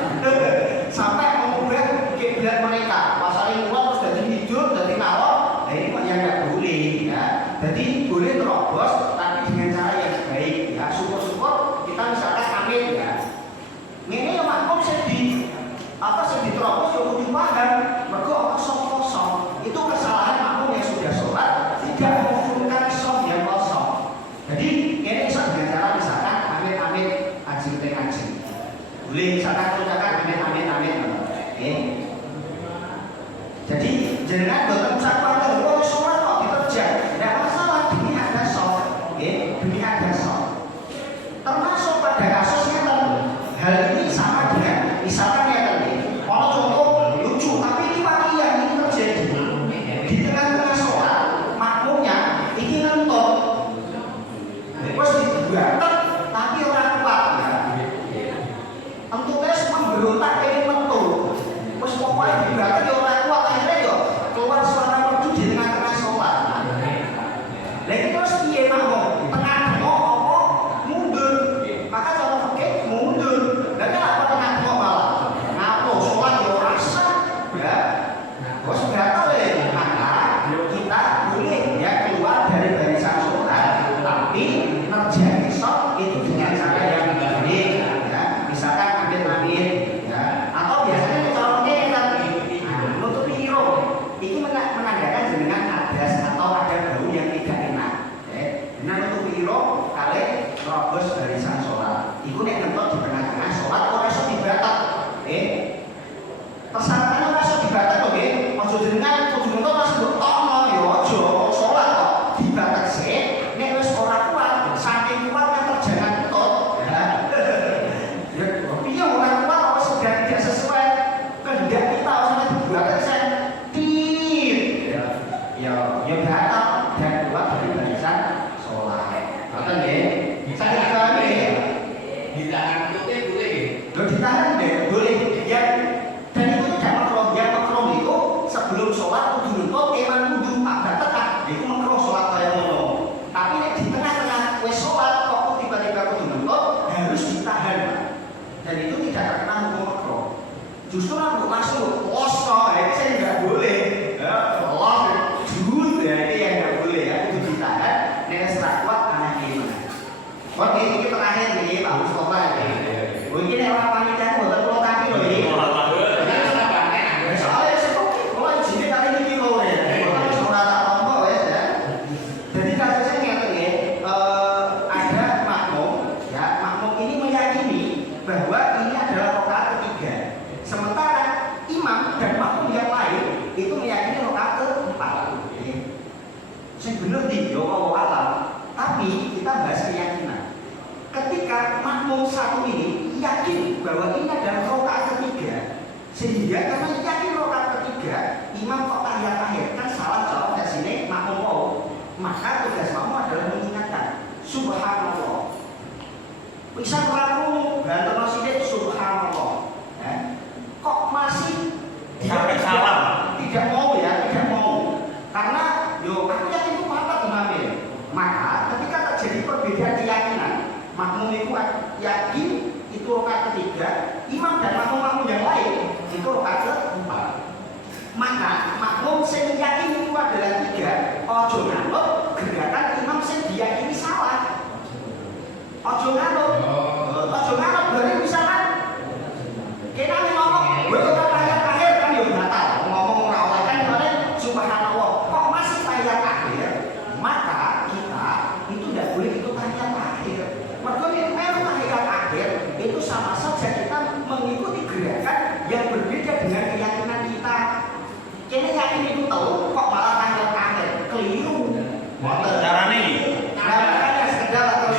Sampai mengubah kiblat mereka. Pasal kula terus dadi hidup, dadi nalor. Nah ini kok yang nggak boleh, ya. Jadi boleh terobos, tapi dengan cara yang baik, ya. Syukur-syukur kita misalkan amin, ya. Ini yang maklum sedih, apa sedih terobos ya kudu paham. Mergo kosong-kosong itu kesalahan makmum yang sudah sholat tidak memfungkan soft yang kosong. Jadi ini bisa dengan cara misalkan amin-amin ajil teng ajil. Boleh misalkan ucapkan amin-amin, oke. Jadi jenengan boten sakwate kok sholat kok diterjang. Tidak masalah, demi ada sholat, nggih, demi ada sholat. Termasuk pada kasusnya hal ini sama dengan misalkan ya tadi, kalau contoh lucu tapi ini wakian ini terjadi di tengah-tengah sholat makmumnya ini nonton, terus dibuat tapi orang kuat, ya. Tentunya semua berontak ini metu, terus pokoknya dibuat orang kuat akhirnya yo keluar suara ngerti ya Allah alam. Tapi kita bahas keyakinan. Ketika makmum satu ini yakin bahwa ini adalah rakaat ketiga, sehingga karena yakin rakaat ketiga, imam kok tahiyat akhir kan salah jawab dari sini makmum mau, maka tugas makmum adalah mengingatkan subhanallah. Bisa berlaku dan termasuk subhanallah. Kok masih Sampai salam. tidak mau ya, tidak mau. Karena yo aku yakin itu mantap imamnya. Maka ketika terjadi perbedaan keyakinan, makmum itu yakin itu rakaat ketiga, imam dan makmum yang lain itu rakaat keempat. Maka makmum sing yakin itu adalah tiga, ojo nganut gerakan imam sing diyakini salah. Ojo nganut berarti misalkan kita ngomong, gue udah tahiyat akhir kan ya batal. Ngomong ora oleh kan kemarin subhanallah. Kok masih tahiyat akhir? Maka kita itu tidak boleh itu tahiyat akhir. Mergo nek tahiyat akhir itu sama saja kita mengikuti gerakan yang berbeda dengan keyakinan kita. Kene yakin itu tahu kok malah tahiyat akhir. Keliru. Carane iki. Makanya sekedar terus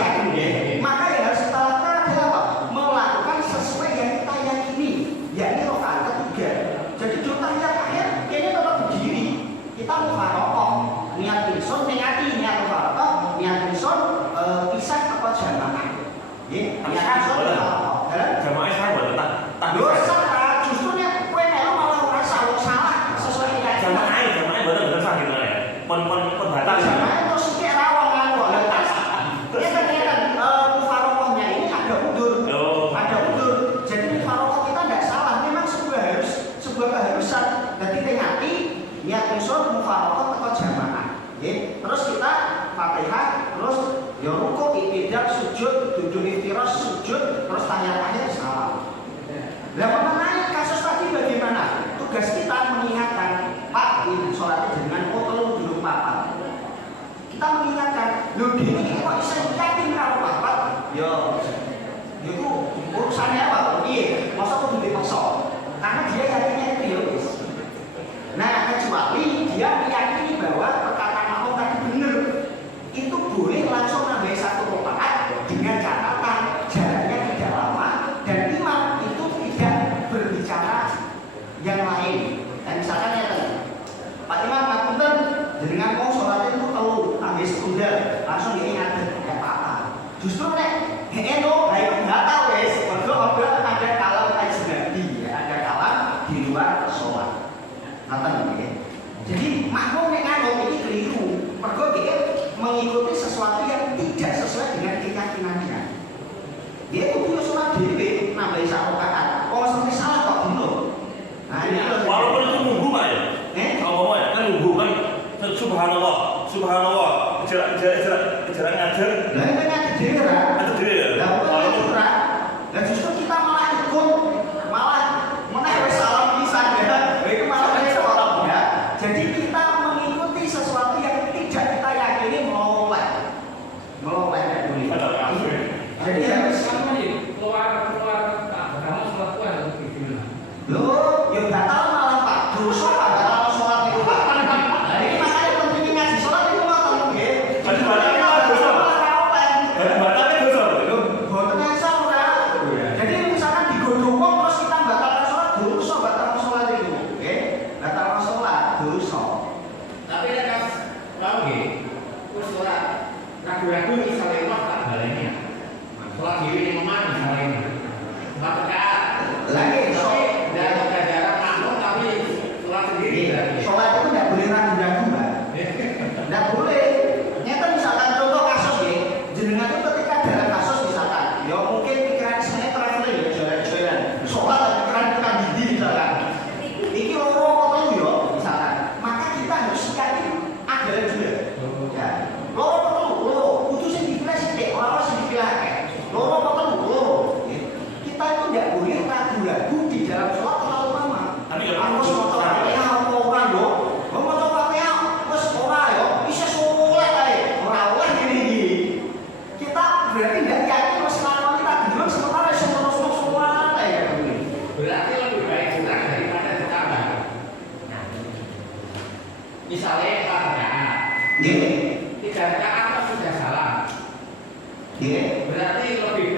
maka yang harus kita lakukan adalah apa? Melakukan sesuai yang kita yakini, yakni rakaat ketiga. Jadi di tahiyat akhir kayaknya tetap berdiri. Kita mufaroqah, niat ingsun niati niat mufaroqah, niat ingsun pisah apa jamaah. Nggih, niat ingsun Jamaah saya buat dosa justru nek kowe melu malah ora salah sesuai keyakinan. Jamaah bener-bener sah gitu ya. Pon batal. Jamaah itu sikik rawang karo lepas. Kita mufaroqahnya ini ada udur. Ada udur. Jadi mufaroqah kita tidak salah, memang sebuah keharusan. Jadi ngati niat ingsun mufaroqah teko jamaah. Nggih. Terus kita Fatihah, terus ya rukuk, iktidal, sujud, duduk iftiras, sujud, terus tahiyat akhir salam. Lah mengenai kasus tadi bagaimana? Tugas kita mengingatkan, Pak, ini sholatnya dengan telu duduk papat. Kita mengingatkan, lho dene kok iso yakin karo papat? Yo itu urusannya apa? Piye? Masa kudu dipaksa? Karena dia yakinnya itu ya wis. Nah, kecuali dia meyakini bahwa perkataan makmum tadi benar, itu boleh langsung nambah satu rakaat dengan catatan jaraknya tidak lama dan imam itu tidak berbicara yang lain. Dan misalkan ya Pak Imam ngapunten dengan mau sholatnya itu telu nambah setunggal langsung diingat tidak apa-apa. Justru nek eno baik nggak tahu wes, betul ada kalam ajnabi ya, ada kalam di luar sholat. Jadi makmum nek nganut ini keliru. Mergo dia mengikuti sesuatu yang tidak sesuai dengan keyakinannya. Dia itu punya sholat dhewe nambah rakaat. Kalau sampai salah kok dino. Nah, ini Walaupun itu nunggu Pak ya. Kalau mau ya kan nunggu kan subhanallah, kejaran ngajar. Lah ini kan dhewe ra. Itu dia. Lah walaupun ra. Lah justru kita malah ikut meneh wis salam pisan ya. Itu malah repot ya. Jadi kita mengikuti sesuatu yang tidak kita yakini meloleh boleh. Jadi harus keluar kamu sholat kuat loh, ya batal malah Pak. Dosa batal sholat itu. Nah, ini makanya pentingnya ngaji sholat itu ngoten nggih. Jadi batalnya dosa. Batalnya dosa. Boten asa ora. Jadi misalkan digodho wong terus kita batalkan sholat, dosa batalkan sholat itu. Nggih. Batalkan sholat dosa. Tapi nek kas mau nggih, wis ora ragu-ragu misalnya kok tak baleni. Sholat dhewe ning omah misalnya. Maka Lagi dan ada jarak makmum tapi sholat sendiri. sholat itu tidak boleh ragu-ragu, Mbak. Tidak boleh. Nyata misalkan contoh kasus ya, jenengan itu ketika dalam kasus misalkan, ya mungkin pikiran saya traveling ya, jalan-jalan. Sholat dan pikiran kita didi misalkan. Ini loro apa telu ya, misalkan. Maka kita harus yakin ada juga. Ya, loro apa telu, loro. Kudu sing dipilih sithik, ora sing dipilih akeh. Loro apa telu, loro. Kita itu tidak boleh ragu-ragu di dalam sholat terlalu lama. Tapi ya Aku sholat Fatihah apa ora yo? Wong maca Fatihah wis ora yo, bisa sholat ae. Ora oleh ngene iki. Kita berarti tidak yakin wis lakoni tak gelem sementara iso terus sholat ae. Berarti lebih baik kurang daripada ditambah. Misalnya 4 rakaat. Nggih. 3 rakaat sudah salah. Iya. Berarti lebih